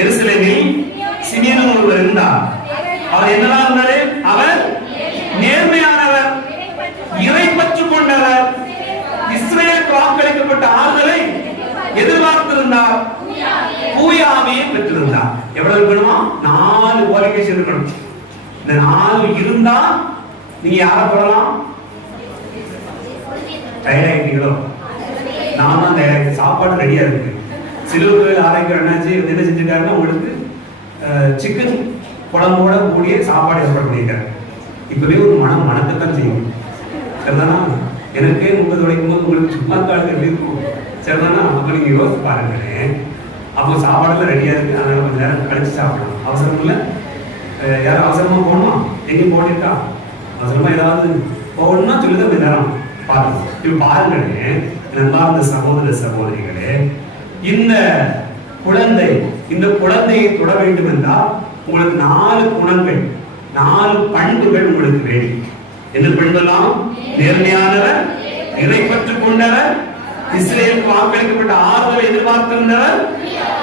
எருசலேமில் சிமியோன் ஒருவர் இருந்தார். அவர் என்னதான் இருந்தாரு? அவர் நேர்மையானவர், இறைப்பற்று கொண்டவர், இஸ்ரவேலுக்கு வாக்களிக்கப்பட்ட ஆறுதலை எதிர்பார்த்திருந்தார், தூயாவியை பெற்றிருந்தார். எவ்வளவு வேணுமா? 4 குவாலிஃபிகேஷன் இருக்கணும். இந்த 4 இருந்தா நீங்க யாரை போடலாம்? தயாராகிட்டீங்களோ? நான் தான் தயாராகி, சாப்பாடு ரெடியா இருக்கு. சிலுவையில் ஆரோக்கியம் என்னாச்சு, என்ன செஞ்சிருக்காருன்னா உங்களுக்கு சிக்கன் குழம்போட கூடிய சாப்பாடு ஏற்பாடு பண்ணியிருக்காரு. இப்பவே ஒரு மனம் மணக்கத்தான் செய்யும். சரிதானா? எனக்கே 30 வரைக்கும் போது உங்களுக்கு சும்மா காலத்தில் எப்படி இருக்கும்? சரிதானா? அப்போ நீங்க யோசிச்சு பாருங்களேன். அப்போ சாப்பாடுலாம் ரெடியா இருக்கு, அதனால கொஞ்சம் நேரம் கழிச்சு சாப்பிடலாம். அவசரம் இல்லை. யாரும் அவசரமா போகணுமா? எங்கேயும் போட்டிருக்கா? அவசரமா ஏதாவது போகணும்னா சொல்லிதான் கொஞ்ச நேரம் பாருங்க. இப்ப பாருங்களேன் நண்பார்ந்த சகோதர சகோதரிகளே, இந்த குழந்தையை தொட வேண்டும் என்றால் உங்களுக்கு 4 குணங்கள், 4 பண்புகள் உங்களுக்கு வேண்டும். என்ன பண்பெல்லாம்? நேர்மையானவர், இறைப்பற்று கொண்டவர், இஸ்ரவேலுக்கு வாக்களிக்கப்பட்ட ஆறுதலை எதிர்பார்த்திருந்தவர்,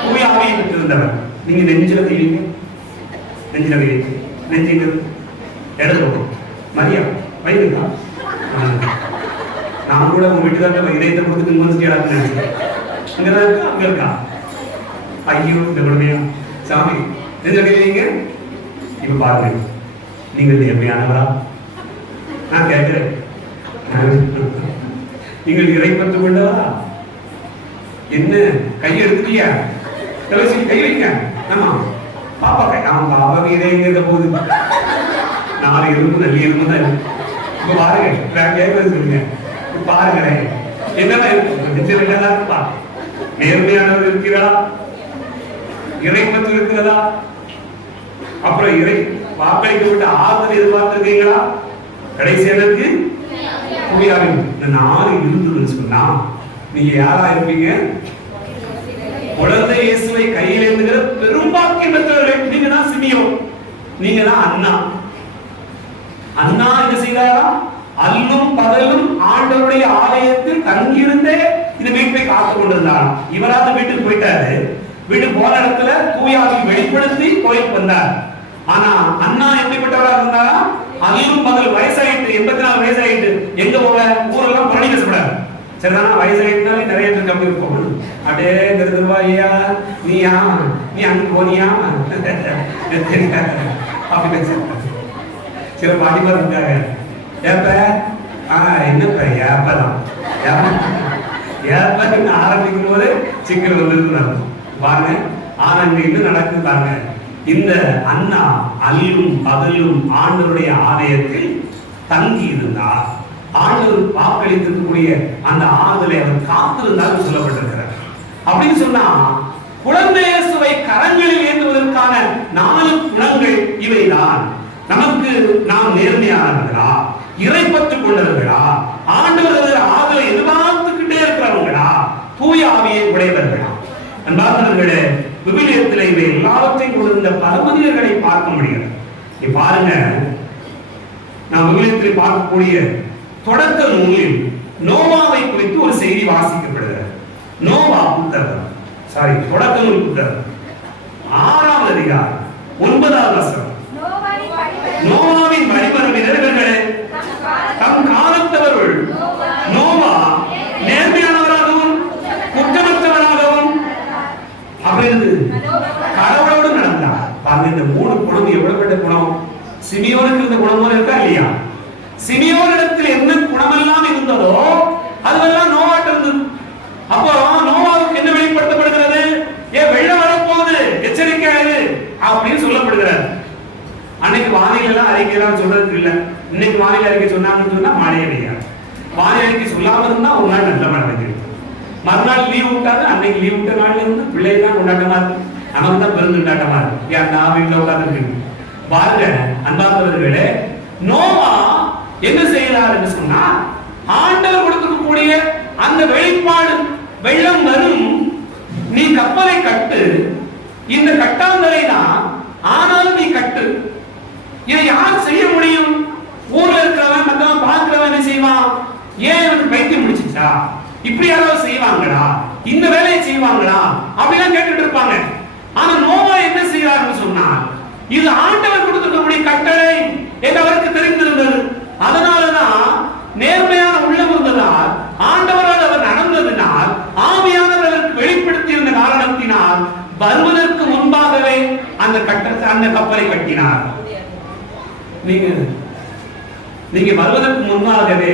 தூய ஆவியை பெற்றிருந்தவர். நீங்க நெஞ்சில கையிங்க, நெஞ்சில கையிங்க, நெஞ்சிங்க இடது மரியா வைங்கக்கா. நான் கூட உங்க வீட்டுக்காரங்க இதயத்தை கொடுத்து வந்துட்டு நினைச்சேன். அங்கதான் இருக்கா? அங்க இருக்கா? ஐயோ இந்த குழந்தையா சாமி நெஞ்சில கையிங்க. இப்ப பாருங்க, நீங்கள் நேர்மையானவரா? நான் கேட்கிறேன், நீங்கள் இறைப்பற்று கொண்டவரா? என்ன கையை எடுத்துட்டியா? கை வைக்க. ஆமா பாப்பா கை, அவன் பாப்பா இதயங்க போகுது. 4 எலும்பு நல்ல எலும்பு தான். இப்ப பாருங்க, கேட்கறது சொல்லுங்க. பாருங்களேன் என்னதான் இருக்கு, என்னதான் இருப்பா? நேர்மையானவர் இருக்கிறதா? இறைப்பற்று இருக்கிறதா? அப்புறம் இறை வாக்களிக்கப்பட்ட ஆறுதல் எதிர்பார்த்திருக்கீங்களா? கடைசியானதுக்கு தூயாவின். இந்த 4 இருந்ததுன்னு சொன்னா நீங்க யாரா இருப்பீங்க? குழந்தை இயேசுவை கையில் ஏந்துகிற பெரும்பாக்கியம் பெற்றவர்கள். நீங்க தான் சிமியோன், நீங்க தான் அண்ணா. அண்ணா என்ன செய்தாரா? அல்லும் பகலும் ஆண்டவருடைய ஆலயத்தில் தங்கியிருந்தே இந்த வீட்டை காத்து கொண்டிருந்தார். இவராது வீட்டுக்கு போயிட்டாரு. வீட்டுக்கு போன இடத்துல தூயாவி வெளிப்படுத்தி கோயிலுக்கு வந்தார். ஆனா அண்ணா எப்படிப்பட்டவரா இருந்தாரா? அல்லும் பகல் வயசாயிட்டு, 84 வயசாயிட்டு, எங்க போக? ஊரெல்லாம் புரணி பேசப்படாது. சரிதானா? வயசாயிட்டுனாலே நிறைய பேர் கம்மி இருக்கும். அப்படியே திருவாயா நீயா, நீ அங்க போனியா அப்படி பேச சில பாட்டிமார் இருக்காங்க. ஏப்ப என்னப்ப ஏப்பதான் ஏப்ப நீங்க ஆரம்பிக்கும் போது சிக்கல் வந்து பாருங்க. ஆனா இங்க என்ன நடக்குது பாருங்க. இந்த அண்ணா அல்லும் பகலும் ஆண்டவருடைய ஆலயத்தில் தங்கி இருந்தார். ஆண்டவர் வாக்களித்திருக்கக்கூடிய அந்த ஆறுதலை அவர் காத்திருந்தால் சொல்லப்பட்டிருக்கிறார். அப்படின்னு சொன்னா குழந்தை இயேசுவை கரங்களில் ஏந்துவதற்கான 4 குணங்கள் இவைதான். நமக்கு நாம் நேர்மையானவர்களா, இறைப்பற்று கொண்டவர்களா, ஆண்டவர் ஆறுதலை எதிர்பார்த்துக்கிட்டே இருக்கிறவங்களா, தூய ஆவியை உடையவர்களா? அன்பார்ந்தவர்களே, விவிலியத்தில் இவை எல்லாவற்றையும் கொண்டிருந்த பல மனிதர்களை பார்க்க முடிகிறது. நீ பாருங்க, நாம் விவிலியத்தில் பார்க்கக்கூடிய தொடக்க நூலில் நோவாவை குறித்து ஒரு செய்தி வாசிக்கப்படுகிறது. நோவா புத்தகம், தொடக்க நூல் புத்தகம் 6ஆம் அதிகாரம் 9ஆவது வசனம். நோவாவின் வழிமரபினர்களே, தம் காலத்தவர்கள் நோவா நேர்மையானவராகவும் குற்றமற்றவராகவும் அப்படின்னு கடவுளோடு நடந்தார். பாருங்க, இந்த 3 குணம் எவ்வளவுப்பட்ட குணம். சிமியோனுக்கு இருந்த குணமும் இருக்கா இல்லையா? சிமியோனிடத்தில் என்ன குணமெல்லாம் இருந்ததோ அதெல்லாம் நோவாட்ட இருந்தது. அப்போ நோவாவுக்கு என்ன வெளிப்படுத்தப்படுகிறது? வெள்ளம் வரப்போகுது, எச்சரிக்கை அப்படின்னு சொல்லப்படுகிறது. அன்னைக்கு வானிலை எல்லாம் அறிக்கை எல்லாம் சொல்றதுக்கு இல்ல. இன்னைக்கு வானிலை அறிக்கை சொன்னாங்கன்னு சொன்னா மழையே பெய்யாது. வானிலை அறிக்கை சொல்லாம இருந்தா ஒரு நாள் நல்ல மழை பெய்யும். மறுநாள் லீவ் விட்டாங்க. அன்னைக்கு லீவ் விட்ட நாள்ல இருந்து பிள்ளைகள் தான் கொண்டாட்டமா இருக்கு, நமக்கு தான் பெருந்து கொண்டாட்டமா இருக்கு. ஏன் நான் வீட்டுல உட்கார்ந்து பாருங்க. அன்பார்ந்தவர்களே, நோவா என்ன செய்யறார் என்று சொன்னா, ஆண்டவர் கொடுக்கக்கூடிய அந்த வெளிப்பாடு, வெள்ளம் வரும், நீ கப்பலை கட்டு, இந்த கட்டாந்தரை தான், ஆனாலும் நீ கட்டு. இதை யார் செய்ய முடியும்? ஊர்ல இருக்கிறவன் மத்தவன் பார்க்கிறவன் என்ன செய்வான்? ஏன் இவனுக்கு பைத்தியம் முடிச்சுச்சா, இப்படி யாராவது செய்வாங்களா, இந்த வேலையை செய்வாங்களா அப்படிலாம் கேட்டுட்டு இருப்பாங்க. ஆனா நோவா என்ன செய்யறாருன்னு சொன்னார், இது ஆண்டவர் கொடுத்திருக்கக்கூடிய கட்டளை என்று அவருக்கு தெரிந்திருந்தது. அதனாலதான் நேர்மையான உள்ளம் இருந்ததால், ஆண்டவரால் அவர் நடந்ததினால், ஆவியானவர் அவருக்கு வெளிப்படுத்தியிருந்த காரணத்தினால் வருவதற்கு முன்பாகவே அந்த கப்பலை கட்டினார். நீங்க வருவதற்கு முன்பாகவே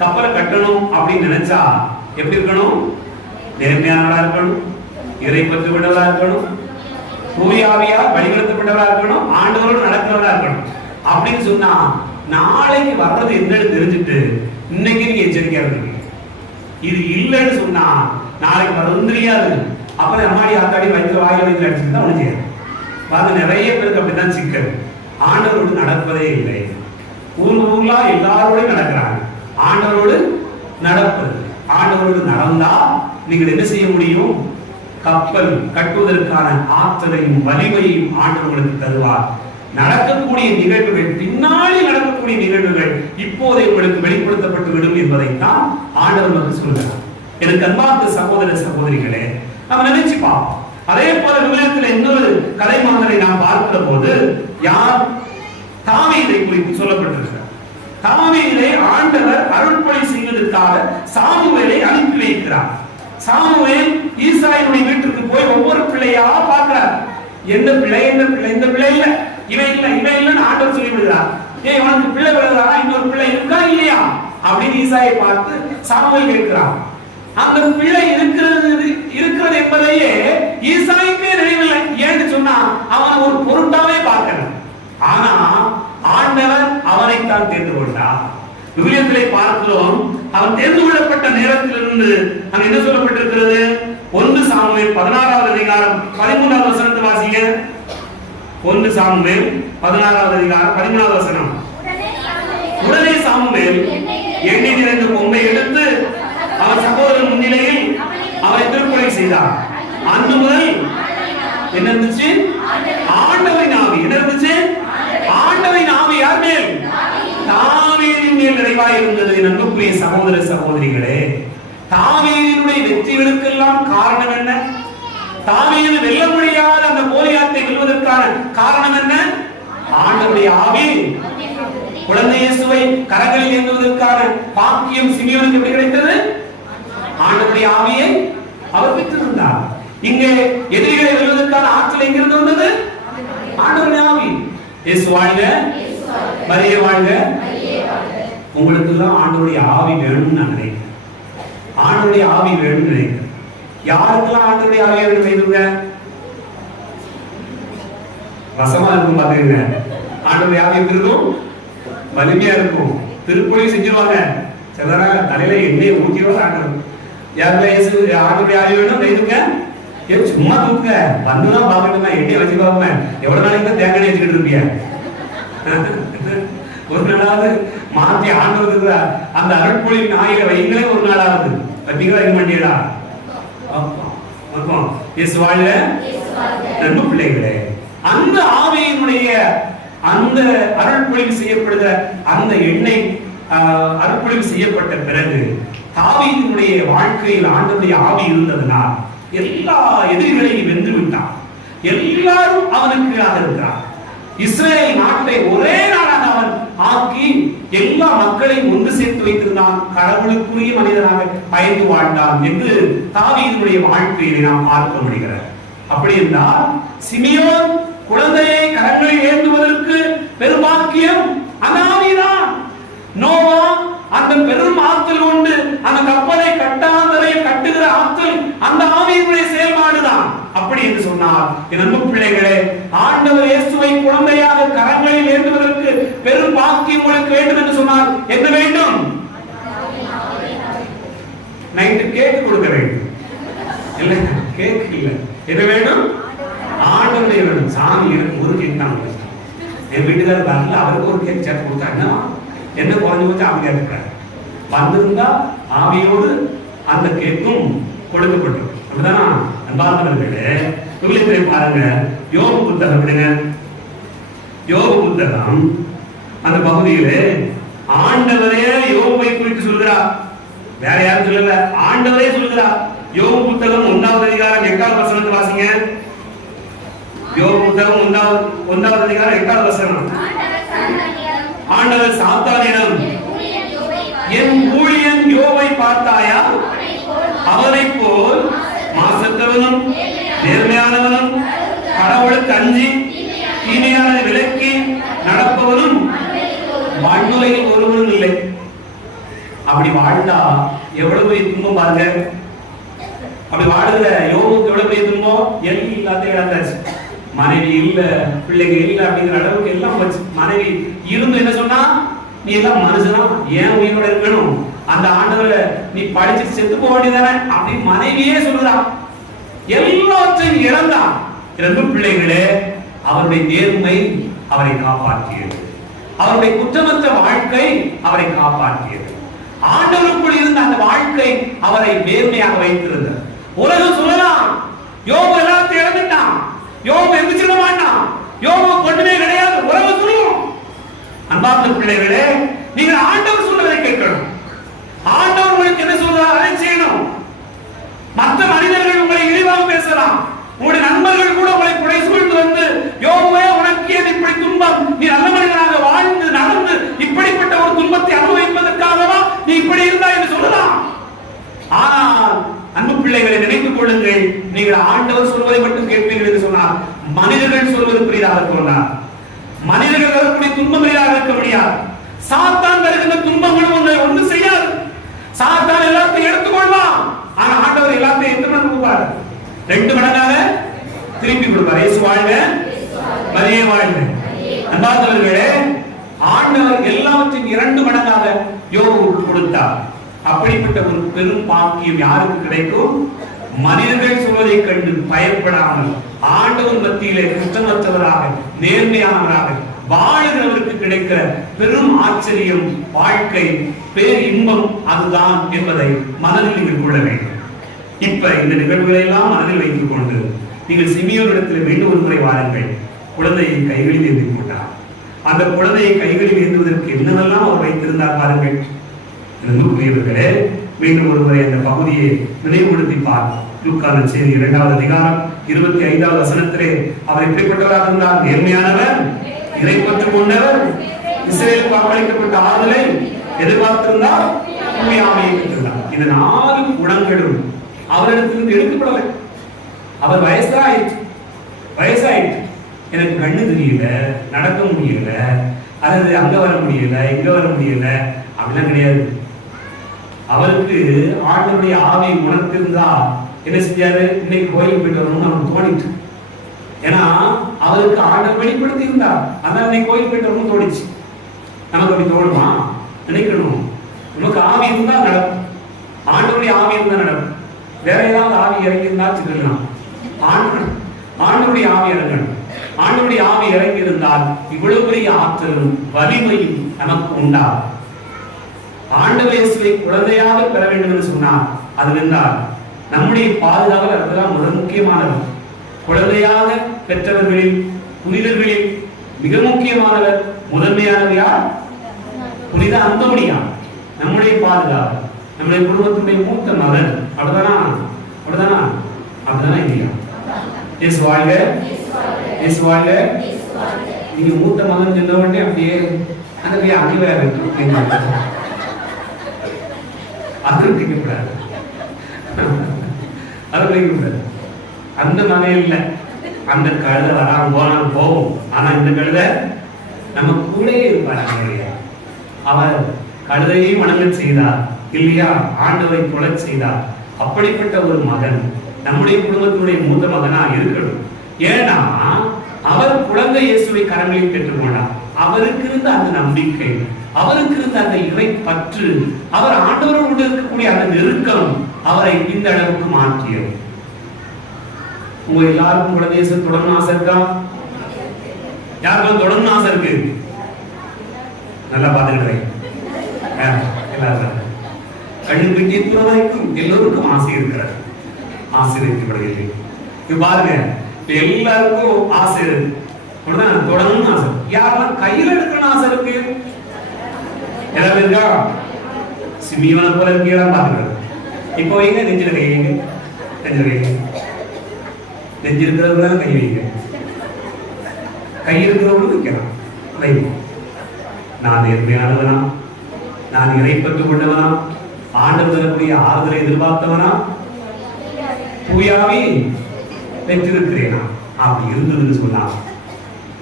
கப்பலை கட்டணும் அப்படின்னு நினைச்சா எப்படி இருக்கணும்? நேர்மையானவரா இருக்கணும், இறை பற்று விடவா இருக்கணும், தூயாவியா வழிநடத்தப்பட்டவரா இருக்கணும், ஆண்டவரோடு நடக்கிறவரா இருக்கணும். அப்படின்னு சொன்னா நாளைக்கு வர்றது என்னன்னு தெரிஞ்சுட்டு இன்னைக்கு நீங்க எச்சரிக்கையா இருக்கீங்க. இது இல்லைன்னு சொன்னா நாளைக்கு வர்றது தெரியாது. அப்புறம் அம்மாடி ஆத்தாடி வயிற்று வாயில வைத்து அடிச்சுட்டு தான் ஒண்ணு செய்யாது. பாருங்க, நிறைய பேருக்கு அப்படித்தான் சிக்கல். ஆண்டவரோடு நடப்பதே இல்லை. ஊர்லா எல்லாரோடையும் நடக்கிறாங்க, ஆண்டவரோடு நடப்பது. ஆண்டவரோடு நடந்தா நீங்கள் என்ன செய்ய முடியும்? கப்பல் கட்டுவதற்கான ஆற்றலையும் வலிமையும் ஆண்டவர்களுக்கு தருவார். நடக்கக்கூடிய நிகழ்வுகள், பின்னாடி நடக்கக்கூடிய நிகழ்வுகள் இப்போதே உங்களுக்கு வெளிப்படுத்தப்பட்டு விடும் என்பதைத்தான் ஆண்டவர் நமக்கு சொல்கிறார். எனக்கு அன்பார்ந்த சகோதர சகோதரிகளே, நம்ம நினைச்சு பார்ப்போம். அதே போல விவரத்தில் இன்னொரு கதை மாந்தரை நாம் பார்க்கிற போது யார்? தாவீதை குறித்து சொல்லப்பட்டிருக்கிறார். தாவீதை ஆண்டவர் அருள்பணி செய்வதற்காக சாமுவேலை அனுப்பி வைக்கிறார். சாமுவேல் ஈசாயினுடைய வீட்டுக்கு போய் ஒவ்வொரு பிள்ளையா பார்க்கிறார். எந்த பிள்ளை எந்த பிள்ளை, இந்த பிள்ளை இல்ல, இவன் இல்ல, இவன் இல்லன்னு ஆண்டவர் சொல்லி விடுகிறார். ஏய், உனக்கு பிள்ளை வருதா? இன்னொரு பிள்ளை இருக்கா இல்லையா அப்படின்னு ஈசாயை பார்த்து சாமுவேல் கேட்கிறான். அந்த பிள்ளை இருக்கிறது என்பதையே ஈசாய்க்கே நினைவில்லை. ஏன்னு சொன்னா அவன் ஒரு பொருட்டாவே பார்க்கல. ஆனா ஆண்டவர் அவனைத்தான் தேர்ந்து கொண்டார். விவிலியத்திலே பார்க்கிறோம், அவன் தேர்ந்து கொள்ளப்பட்ட நேரத்திலிருந்து அங்க என்ன சொல்லப்பட்டிருக்கிறது? 1 சாமுவேல் 16வது அதிகாரம் 13வது வசனத்தை வாசிங்க. 1 சாமுவேல் 16வது அதிகாரம் 13வது வசனம். உடனே சாமுவேல் எண்ணெய் நிறைந்த கொம்பை எடுத்து அவன் சகோதரன் முன்னிலையில் அவரை திருப்பலி செய்தார். அன்று முதல் என்ன இருந்துச்சு? ஆண்டவரின் ஆவி. என்ன இருந்துச்சு? ஆண்டவரின் ஆவி யார் மேல்? தாவீதின் மேல் நிறைவாய் இருந்தது. அன்புக்குரிய சகோதர சகோதரிகளே, தாவீதினுடைய வெற்றிகளுக்கெல்லாம் காரணம் என்ன? தாவீது வெல்ல முடியாத அந்த கோலியாத்தை வெல்வதற்கான காரணம் என்ன? ஆண்டவருடைய ஆவி. குழந்தை இயேசுவை கரங்களில் ஏந்துவதற்கான பாக்கியம் சிமியோனுக்கு எப்படி கிடைத்தது? ஆண்டவருடைய ஆவியை அவர் பெற்றிருந்தார். இங்கே எதிரிகளை வெல்வதற்கான ஆற்றல் எங்கிருந்து வந்தது? ஆண்டவருடைய ஆவி. இயேசு வாழ்க, மரியே வாழ்க. உங்களுக்கு எல்லாம் ஆண்டவருடைய ஆவி வேணும்னு நான் நினைக்கிறேன். ஆண்டவருடைய ஆவி வேணும்னு நினைக்கிறேன். யாருக்கெல்லாம் ஆண்டவருடைய ஆவி வேணும் செய்துங்க? ரசமா இருக்கும் பாத்துக்கங்க. ஆண்டவருடைய ஆவி இருக்கும், வலிமையா இருக்கும், திருப்பொழி செஞ்சிருவாங்க. சிலரா தலையில எண்ணெய் ஊற்றிடுவாங்க. ஆண்டவர் யாருல இயேசு ஆண்டவருடைய ஆவி வேணும் செய்துங்க. ஏன் சும்மா தூக்க வந்துதான் பாக்கணுமா? எண்ணெய் வச்சு பாப்போமே. எவ்வளவு நாளைக்கு தான் தேங்காய் வச்சுக்கிட்டு இருப்பிய? ஒரு நாளாவது மாற்றி ஆண்டவருக்கு அந்த அருட்பொழிவின் ஆயில வைங்களே ஒரு நாளாவது வச்சிங்களா? வைக்க மாட்டீங்களா? இயேசு வாழ்க. நண்பு பிள்ளைகளே, அந்த ஆவியினுடைய அந்த அருட்பொழிவு செய்யப்படுகிற அந்த எண்ணெய் அருட்பொழிவு செய்யப்பட்ட பிறகு தாவீதினுடைய வாழ்க்கையில் ஆண்டவருடைய ஆவி இருந்ததனால் எல்லா எதிரிகளையும் வென்று விட்டான். எல்லாரும் அவனுக்கு கீழாக இருக்கிறார். இஸ்ரேல் நாட்டை ஒரே நாடாக அவன் ஆக்கி எல்லா மக்களையும் ஒன்று சேர்த்து வைத்திருந்தான். கடவுளுக்குரிய மனிதனாக பயந்து வாழ்ந்தான் என்று தாவீதினுடைய வாழ்க்கையை நாம் பார்க்க முடிகிறது. அப்படி என்றால் சிமியோன் குழந்தையை கரங்களில் ஏந்துவதற்கு பெரும்பாக்கியம் அந்த ஆவிதான். நோவா அந்த பெரும் ஆற்றல் கொண்டு அந்த கப்பலை கட்டாந்தரையில் கட்டுகிற ஆற்றல் அந்த ஆவியினுடைய செயல்பாடுதான். அப்படி என்று சொன்னார் என் அன்பு பிள்ளைகளே, ஆண்டவர் இயேசுவை குழந்தையாக கரங்களில் ஏந்துவதற்கு பெரும் பாக்கியம் உங்களுக்கு வேண்டும் என்று சொன்னார். என்ன வேண்டும்? நைட்டு கேக்கு கொடுக்க வேண்டும். இல்ல, கேக்கு இல்ல, என்ன வேண்டும்? ஆண்டவருடைய வேண்டும். சாமி எனக்கு ஒரு கேக் தான். என் வீட்டுக்காரர் வரல, அவருக்கு ஒரு கேக் சேர்த்து கொடுத்தா என்ன குறைஞ்சு வச்சு அவங்க கேட்கிறாங்க. வந்திருந்தா ஆவியோடு அந்த கேக்கும் கொடுக்கப்பட்டது. அப்படிதான் அன்பார்ந்தவர்களே, விவிலியத்தை பாருங்க, யோபு புத்தகம் விடுங்க. யோபு புத்தகம் அந்த பகுதியிலே ஆண்டவரே யோபை குறித்து சொல்கிறார். வேற யாரும் சொல்லல, ஆண்டவரே சொல்கிறார். யோபு புத்தகம் 1வது அதிகாரம் 8வது வசனத்தை வாசிங்க. யோபு புத்தகம் 1வது அதிகாரம் 8வது வசனம். ஆண்டவர் சாத்தானிடம், என் ஊழியன் யோபை பார்த்தாயா? அவரைப் போல் மாசற்றவனும் நேர்மையானவனும் கடவுளுக்கு அஞ்சி தீமையானதை விலக்கி நடப்பவனும் வாழ்வுலையில் ஒருவனும் இல்லை. அப்படி வாழ்ந்தா எவ்வளவு பெரிய துன்பம் பாருங்க. அப்படி வாழுகிற யோபுக்கு எவ்வளவு பெரிய துன்பம். எல்லாத்தையும் இழந்தாச்சு. மனைவி இல்ல, பிள்ளைங்க இல்ல, அப்படிங்கிற அளவுக்கு எல்லாம் வச்சு. மனைவி இருந்து என்ன சொன்னா, நீ எல்லாம் மனுஷனா, ஏன் உயிரோட இருக்கணும், அந்த ஆண்டவரை நீ படிச்சு செத்து போக வேண்டியதானே அப்படி மனைவியே சொல்லுறான். எல்லாத்தையும் இழந்தான். இரண்டு பிள்ளைகளே, அவருடைய நேர்மை அவரை காப்பாற்றியது. அவருடைய குற்றமற்ற வாழ்க்கை அவரை காப்பாற்றியது. ஆண்டவருக்குள் இருந்த அந்த வாழ்க்கை அவரை நேர்மையாக வைத்திருந்தது. உலகம் சொல்லலாம், யோபு எல்லாத்தையும் இழந்துட்டான், யோபு எந்திரிச்சிட மாட்டான், யோபு ஒண்ணுமே கிடையாது, உலகம் சொல்லும். அன்பார்ந்த பிள்ளைகளே, நீங்கள் ஆண்டவர் சொல்வதை கேட்கணும். ஆண்டவர் உங்களுக்கு என்ன சொல்றார் அதை செய்யணும். மற்ற மனிதர்கள் உங்களை இழிவாக பேசலாம், உங்களுடைய நண்பர்கள் கூட உங்களை குறை சூழ்ந்து வந்து, யோபுவே உனக்கு ஏன் இப்படி துன்பம், நீ நல்ல மனிதனாக வாழ்ந்து நடந்து இப்படிப்பட்ட ஒரு துன்பத்தை அனுபவிப்பதற்காகவா நீ இப்படி இருந்தா என்று சொல்லலாம். ஆனால் அன்பு பிள்ளைகளை நினைத்துக் கொள்ளுங்கள், நீங்கள் ஆண்டவர் சொல்வதை மட்டும் கேட்பீர்கள் என்று சொன்னார். மனிதர்கள் சொல்வது புரிதாக சொன்னார். மனிதர்கள் வரக்கூடிய துன்பம் பெரிதாக இருக்க முடியாது. சாத்தான் வருகின்ற துன்பங்கள் ஒன்று செய்யாது. சாத்தான் எல்லாத்தையும் எடுத்துக்கொள்வான். ஆனா ஆண்டவர் எல்லாத்தையும் எத்தனை மடங்கு கொடுப்பார்? 2 மடங்காக திருப்பி கொடுப்பார். இயேசு வாழ்க, மரியே வாழ்க. அன்பார்ந்தவர்களே, ஆண்டவர் எல்லாவற்றையும் 2 மடங்காக யோபுவுக்கு கொடுத்தார். அப்படிப்பட்ட ஒரு பெரும் பாக்கியம் யாருக்கு கிடைக்கும்? மனிதர்கள் சொல்வதை கண்டு பயப்படாமல் ஆண்டவர் மத்தியிலே குற்றமற்றவராக நேர்மையானவராக வாழுகிறவருக்கு கிடைக்கிற பெரும் ஆச்சரியம், வாழ்க்கை, பேர் இன்பம் அதுதான் என்பதை மனதில் நீங்கள் கொள்ள வேண்டும். இப்ப இந்த நிகழ்வுகளை எல்லாம் மனதில் வைத்துக் கொண்டு நீங்கள் சிமியோனிடத்தில் மீண்டும் ஒரு முறை வாருங்கள். குழந்தையை கைகளில் ஏந்தி கொண்டார். அந்த குழந்தையை கைகளில் ஏந்துவதற்கு என்னவெல்லாம் அவர் வைத்திருந்தார் பாருங்கள். அன்புக்குரியவர்களே, மீண்டும் ஒரு முறை அந்த பகுதியை நினைவுபடுத்தி பார்ப்போம். லூக்கான செய்தி 2வது அதிகாரம் 25வது வசனத்திலே அவர் எப்படிப்பட்டவராக இருந்தார்? நேர்மையானவர், இறைப்பற்று கொண்டவர், இஸ்ரவேலுக்கு வாக்களிக்கப்பட்ட ஆறுதலை எதிர்பார்த்திருந்தார், உண்மையாமையை பெற்றிருந்தார். இந்த 4 குணங்களும் அவரிடத்திலிருந்து எடுக்கப்படலை. அவர் வயசாயிற்று, எனக்கு கண்ணு தெரியல, நடக்க முடியல, அல்லது அங்க வர முடியல, இங்க வர முடியல, அப்படிலாம் கிடையாது. அவருக்கு ஆண்டவருடைய ஆவி உணர்த்திருந்தா என்ன செஞ்சாரு? இன்னைக்கு கோயிலுக்கு போயிட்டு வரணும்னு அவனுக்கு தோணிட்டு. ஏன்னா அவருக்கு ஆண்டவர் வெளிப்படுத்தி இருந்தார். அதான் இன்னைக்கு கோயிலுக்கு போயிட்டு வரணும்னு தோணிச்சு. நமக்கு அப்படி தோணுமா? நினைக்கணும். நமக்கு ஆவி இருந்தா நடக்கும். ஆண்டவருடைய ஆவி இருந்தா நடக்கும். வேற ஏதாவது ஆவி இறங்கி இருந்தா சொல்லலாம். ஆண்டவருடைய ஆவி இறங்கணும். ஆண்டவருடைய ஆவி இறங்கி இருந்தால் இவ்வளவு பெரிய ஆற்றலும் வலிமையும் நமக்கு உண்டாகும். ஆண்டவர் இயேசுவை குழந்தையாக பெற வேண்டும் என்று சொன்னார். அது இருந்தால் நம்முடைய பாதுகாவல் அதெல்லாம் முதல் முக்கியமானது. குழந்தையாக பெற்றவர்களில் புனிதர்களில் மிக முக்கியமானவர், முதன்மையானவர் யார்? புனித அந்தோனியார். நம்முடைய பாதுகாவல், நம்முடைய குடும்பத்தினுடைய மூத்த மகன். அப்படிதானா? இல்லையா? இயேசு வாழ்க, இயேசு வாழ்க. நீங்க மூத்த மகன் சொன்ன உடனே அப்படியே அதிருப்திக்கப்படாது. அந்த மகன் இல்லை, அந்த கழுதை வராம போனாலும் போகும். ஆனா இந்த கழுதை நம்ம கூட இருப்பார். அவர் கழுதையை வணங்க செய்தார் இல்லையா? ஆண்டவரை தொலை செய்தார். அப்படிப்பட்ட ஒரு மகன் நம்முடைய குடும்பத்தினுடைய மூத்த மகனா இருக்கணும். ஏன்னா அவர் குழந்தை இயேசுவை கரங்களில் பெற்றுக்கொண்டார். அவருக்கு இருந்த அந்த நம்பிக்கை, அவருக்கு இருந்த அந்த இறை பற்று, அவர் ஆண்டவரோடு இருக்கக்கூடிய அந்த நெருக்கம் அவரை இந்த அளவுக்கு மாற்றியது. உங்க எல்லாருக்கும் குழந்தை இயேசு தொடர்ந்து ஆசை இருக்கா? யாருக்கும் தொடர்ந்து ஆசை இருக்கு? நல்லா பாத்துக்கிட்டு எல்லாரும் கண்ணு பெட்டி வரைக்கும் எல்லோருக்கும் ஆசை இருக்கிறார். ஆசீர்வதிக்கப்படுகிறது. பாருங்க, எல்லாருக்கும் ஆசை இருக்கு, தொடங்கணும்னு ஆசை. யாரெல்லாம் கையில எடுக்கணும்னு ஆசை இருக்கு? யாராவது இருக்கா? சிமியோனை போல இருக்கீங்களா பாத்துக்கிறது. இப்போ வைங்க, நெஞ்சில கை வைங்க, நெஞ்சில வைங்க, நெஞ்சு இருக்கிறவங்க கை வைங்க, கை இருக்கிறவங்களும் வைக்கலாம். வைங்க. நான் நேர்மையானவனா, நான் இறைப்பற்று கொண்டவனா, ஆண்டவர் தரக்கூடிய ஆறுதலை எதிர்பார்த்தவனா, தூயாவே பெற்றிருக்கிறேனா? அப்படி இருந்ததுன்னு சொன்னா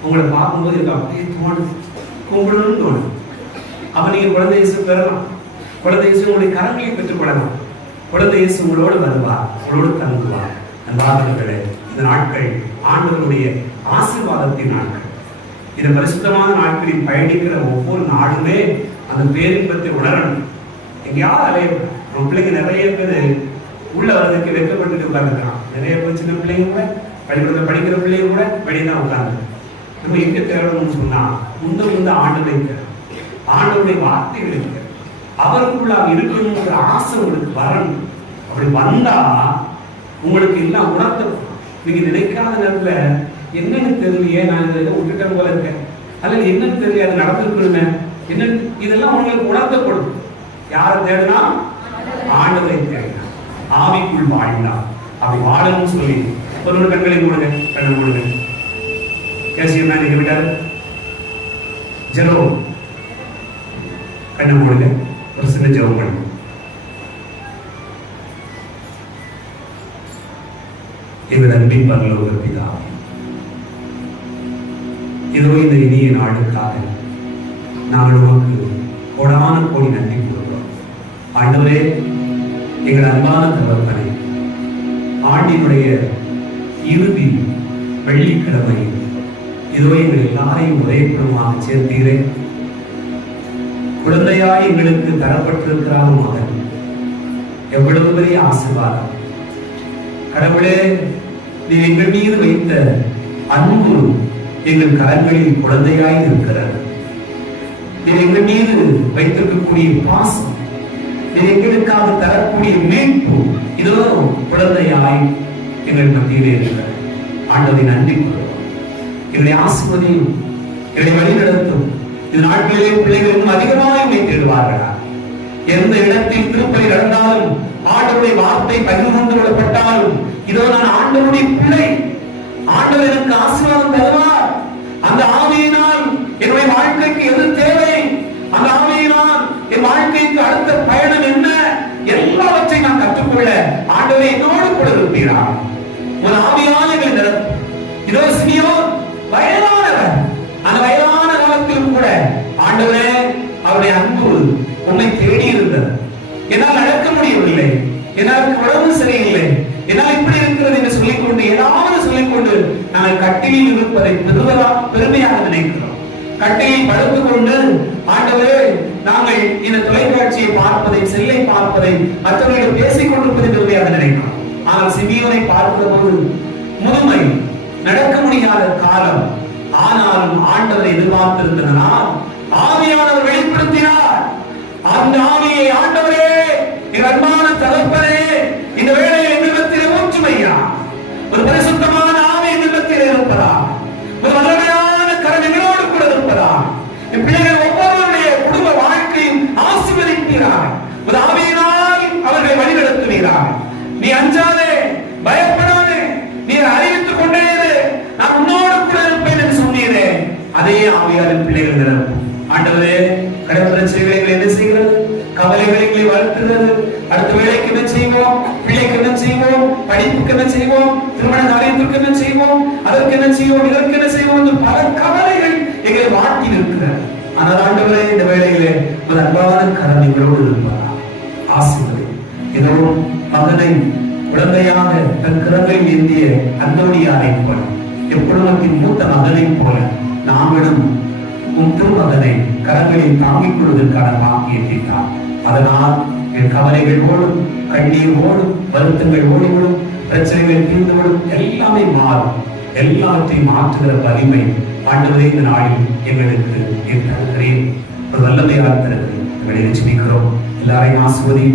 உங்களை பார்க்கும்போது எனக்கு அப்படியே தோணுது, கும்பிடணும்னு தோணுது. அப்ப நீங்க குழந்தை இயேசு பெறலாம். குழந்தை இயேசு உங்களுடைய கரங்களை பெற்றுக்கொள்ளலாம். குழந்தை இயேசு உங்களோடு வருவார், உங்களோடு தங்குவார். அன்பார்ந்தவர்களே, இந்த நாட்கள் ஆண்டவருடைய ஆசீர்வாதத்தின் நாட்கள். இந்த பரிசுத்தமான நாட்களில் பயணிக்கிற ஒவ்வொரு நாளுமே அந்த பேரின்பத்தை உணரணும். எங்கேயாவது அலைய பிள்ளைங்க நிறைய பேர் உள்ள வர்றதுக்கு வெட்கப்பட்டு உட்கார்ந்துருக்கான். நிறைய பேர் சின்ன பிள்ளைங்க கூட, பள்ளிக்கூடத்தில் படிக்கிற பிள்ளைங்க கூட வெளியே தான் உட்கார்ந்து. நம்ம எங்க தேடணும்னு சொன்னா முந்த ஆண்டவரை தேடும், ஆண்டவருடைய வார்த்தைகளை தேடும், அவருக்குள்ள இருக்கணுங்கிற ஆசை உங்களுக்கு வரணும். அப்படி வந்தா உங்களுக்கு எல்லாம் உணர்த்தப்படும். நீங்க நினைக்காத நேரத்துல என்னன்னு தெரியலையே, நான் இதை விட்டுட்டேன் போல இருக்கேன், அல்லது என்னன்னு தெரியல, அது நடந்திருக்கணுமே என்னன்னு, இதெல்லாம் உங்களுக்கு உணர்த்தப்படும். யாரை தேடுனா? ஆண்டவரை தேடினா, ஆவிக்குள் வாழ்ந்தா. அப்படி வாழணும்னு சொல்லி ஒரு கண்களை மூடுங்க, கண்ணை மூடுங்க. கேசியர் மேன் இங்க விட்டாரு, ஜெரோ கண்ணை மூடுங்க, ஒரு சின்ன ஜெபம் பண்ணுங்க. எங்கள் அன்பின் பரலோக பிதாவே, இதோ இந்த இனிய நாளுக்காக நாங்கள் உமக்கு கோடான கோடி நன்றி கூறுகிறோம். ஆண்டவரே, எங்கள் அன்பான தகப்பனே, ஆண்டினுடைய இறுதி வெள்ளிக்கிழமை இதோ எங்கள் எல்லாரையும் ஒரே குடும்பமாக சேர்த்தீரே. குழந்தையாய் எங்களுக்கு தரப்பட்டிருக்கிறார் மகன். எவ்வளவு பெரிய ஆசீர்வாதம் கடவுளே! நீ எங்கள் மீது வைத்த அன்பு எங்கள் கரங்களில் குழந்தையாய் இருக்கிறது. நீ எங்கள் மீது வைத்திருக்கக்கூடிய பாசம், நீ எங்களுக்காக தரக்கூடிய மீட்பு இதோ குழந்தையாய் எங்கள் மத்தியிலே இருக்கிறது. ஆண்டவரை நன்றி கூறுவோம். எங்களை ஆசீர்வதியும், எங்களை வழிநடத்தும். இந்த நாட்களிலே பிள்ளைகள் இன்னும் அதிகமாக உம்மை தேடுவார்களா? எந்த இடத்தில் திருப்பலி நடந்தாலும், ஆண்டவருடைய வார்த்தை பகிர்ந்து கொண்டு விடப்பட்டாலும், இதோ நான் ஆண்டவருடைய பிள்ளை, ஆண்டவர் எனக்கு ஆசீர்வாதம் தருவார். அந்த ஆவியினால் என்னுடைய வாழ்க்கைக்கு எது தேவை, அந்த ஆவியினால் என் வாழ்க்கைக்கு அடுத்த பயணம் என்ன, எல்லாவற்றையும் நான் கற்றுக்கொள்ள ஆண்டவரே என்னோடு கூட இருப்பீரா? ஒரு ஆவியான எங்களை நிரப்பும். இதோ சிமியோன் வயதானவர், அந்த வயதான காலத்திலும் கூட ஆண்டவரே அவருடைய அன்பு உன்னை தேடி இருந்தது. என்னால் நடக்க முடியவில்லை, என்னால் உடம்பு சரியில்லை, என்னால் இப்படி இருக்கிறது என்று சொல்லிக்கொண்டு ஏதாவது சொல்லிக்கொண்டு நாங்கள் கட்டிலில் இருப்பதை பெருமையாக நினைக்கிறோம். கட்டிலில் படுத்துக் கொண்டு ஆண்டவரே நாங்கள் இந்த தொலைக்காட்சியை பார்ப்பதை, செல்லை பார்ப்பதை, மற்றவர்களிடம் பேசிக் கொண்டிருப்பதை பெருமையாக நினைக்கிறோம். ஆனால் சிமியோனை பார்க்கிற போது முதுமை, நடக்க முடியாத காலம், ஆனாலும் ஆண்டவரை எதிர்பார்த்திருந்தனால் ஆவியானவர் வெளிப்படுத்தினார். அந்த ஆவியை ஆண்டவரே, எங்கள் அன்பான தகப்பனே, இந்த வேளையில் எங்களிடத்திலே ஊற்றுமையா ஒரு பரிசுத்தமான ஆவி எங்களிடத்திலே இருப்பதா, ஒரு வல்லமையான கரம் எங்களோடு கூட இருப்பதா, என் பிள்ளைகள் ஒவ்வொருவருடைய குடும்ப வாழ்க்கையும் ஆசீர்வதிப்பீராக. ஒரு ஆவியினால் அவர்களை வழிநடத்துவீராக. நீ அஞ்சாதே, பயப்படாதே, நீ அறிவித்துக் கொண்டே இரு, நான் உன்னோடு கூட இருப்பேன் என்று சொன்னீரே, அதே ஆவியாரின் பிள்ளைகள் நிரப்பும். ஆண்டவரே, கடன் பிரச்சனைகளை என்ன செய்கிறது, கவலைகளை வளர்த்துகிறது, அடுத்த வேலைக்கு என்ன செய்வோம், பிள்ளைக்கு என்ன செய்வோம், படிப்புக்கு என்ன செய்வோம், திருமண காரியத்திற்கு என்ன செய்வோம், அதற்கு என்ன செய்வோம், இதற்கு என்ன செய்வோம் என்று பல கவலைகள் எங்களை வாட்டி நிற்கிறது. ஆனால் ஆண்டவரே, இந்த வேளையிலே ஒரு அன்பான கரம் எங்களோடு இருப்பாரா? ஆசீர்வதி. ஏதோ மகனை குழந்தையாக தன் கரங்களில் ஏந்திய அந்தோனியாரை போல, எக்குடும்பத்தின் மூத்த மகனை போல நாங்களும் உன் திருமகனை கரங்களில் தாங்கிக் கொள்வதற்கான வாக்கியத்தை தான். அதனால் என் கவலைகள் ஓடும், கண்ணீர் ஓடும், வருத்தங்கள் ஓடிவிடும், பிரச்சனைகள் தீர்ந்துவிடும், எல்லாமே மாறும். எல்லாவற்றையும் மாற்றுகிற வலிமை ஆண்டவரே இந்த நாளில் எங்களுக்கு தருகிறேன். ஒரு வல்லமையாக தருகிறேன். எங்களை நிச்சயிக்கிறோம். எல்லாரையும் ஆசிர்வதி.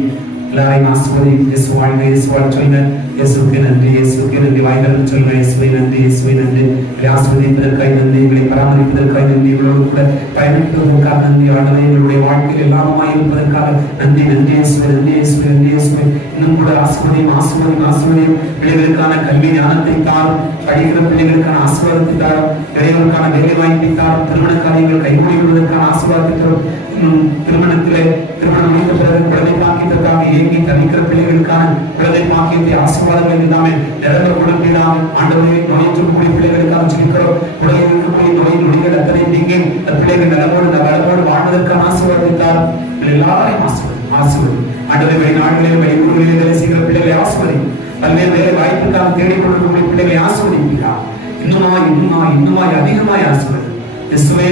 எல்லாரையும் ஆசீர்வதி. இயேசு வாழ்க, இயேசு வாழ்க சொல்லுங்க. இயேசுவுக்கு நன்றி, இயேசுவுக்கு நன்றி. வாய்கள் சொல்லுங்க. இயேசுவை நன்றி, இயேசுவை நன்றி. எங்களை ஆசீர்வதிப்பதற்காக நன்றி, எங்களை பராமரிப்பதற்காக நன்றி, எங்களோடு கூட பயணிப்பதற்காக நன்றி. ஆண்டவரே, எங்களுடைய வாழ்க்கையில் எல்லாருமாய் இருப்பதற்காக நன்றி. நன்றி இயேசுவே, நன்றி இயேசுவே, நன்றி இயேசுவே. இன்னும் கூட ஆசீர்வதியும், ஆசீர்வதியும், ஆசீர்வதியும். பிள்ளைகளுக்கான கல்வி ஞானத்தை தாரும், படிக்கிற பிள்ளைகளுக்கான ஆசீர்வாதத்தை தாரும், இளையோருக்கான வேலை வாய்ப்பை தாரும், திருமண காரியங்கள் கைகூடி விடுவதற்கான ஆசீர்வாதத்தை தரும். திருமணத்திலே திருமணம் முடிந்த பிறகு குழந்தை பாக்கியத்திற்காக ஏங்கி தவிக்கிற பிள்ளைகளுக்கான குழந்தை பாக்கியத்தை ஆசீர்வாதங்கள் எல்லாமே நிரம்ப கொடுப்பீராக. ஆண்டவரே, நோயற்றக்கூடிய பிள்ளைகளுக்காக சொல்லிக்கிறோம். உடலில் இருக்கக்கூடிய நோய் நொடிகள் அத்தனை நீங்கி பிள்ளைகள் நலமோடு வாழ்வதற்கான ஆசீர்வாதத்தை தாரும். எல்லாரையும் ஆசீர்வதி. ஆண்டவரே, வெளிநாடுகளில் வெளியூர்களில் வேலை செய்கிற பிள்ளைகளை ஆசீர்வதி. பல்வேறு வேலை வாய்ப்புக்காக தேடிக் கொண்டிருக்கக்கூடிய பிள்ளைகளை ஆசீர்வதிப்பீராக. இன்னுமாய் அதிகமாய் ஆசீர்வதி. இயேசுவே,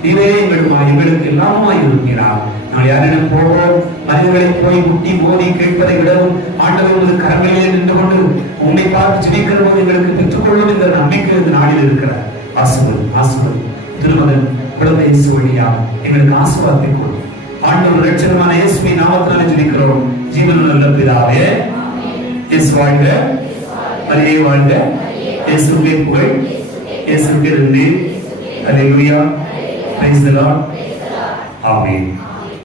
நீரே எங்களுக்கு எல்லாமாய் இருக்கிறார். நான் யாரிடம் போவோம்? மனிதர்களை போய் முட்டி மோதி கேட்பதை விடவும் ஆண்டவர் ஒரு கரங்களிலே நின்று கொண்டு உன்னை பார்த்து ஜெபிக்கிற போது எங்களுக்கு பெற்றுக்கொள்ளும் என்ற நம்பிக்கை இந்த நாளில் இருக்கிறார். ஆசீர்வதி. திருமகன் குழந்தை இயேசு வழியா எங்களுக்கு ஆசீர்வாதத்தை கொடு. ஆண்டவர் இரட்சகமான இயேசுவின் நாமத்தினாலே ஜெபிக்கிறோம். ஜீவனுள்ள நல்ல பிதாவே. இயேசு வாழ்க, மரியே வாழ்க. இயேசுவே புகழ், இயேசுவே நன்றி. Hallelujah. Praise the Lord. Amen.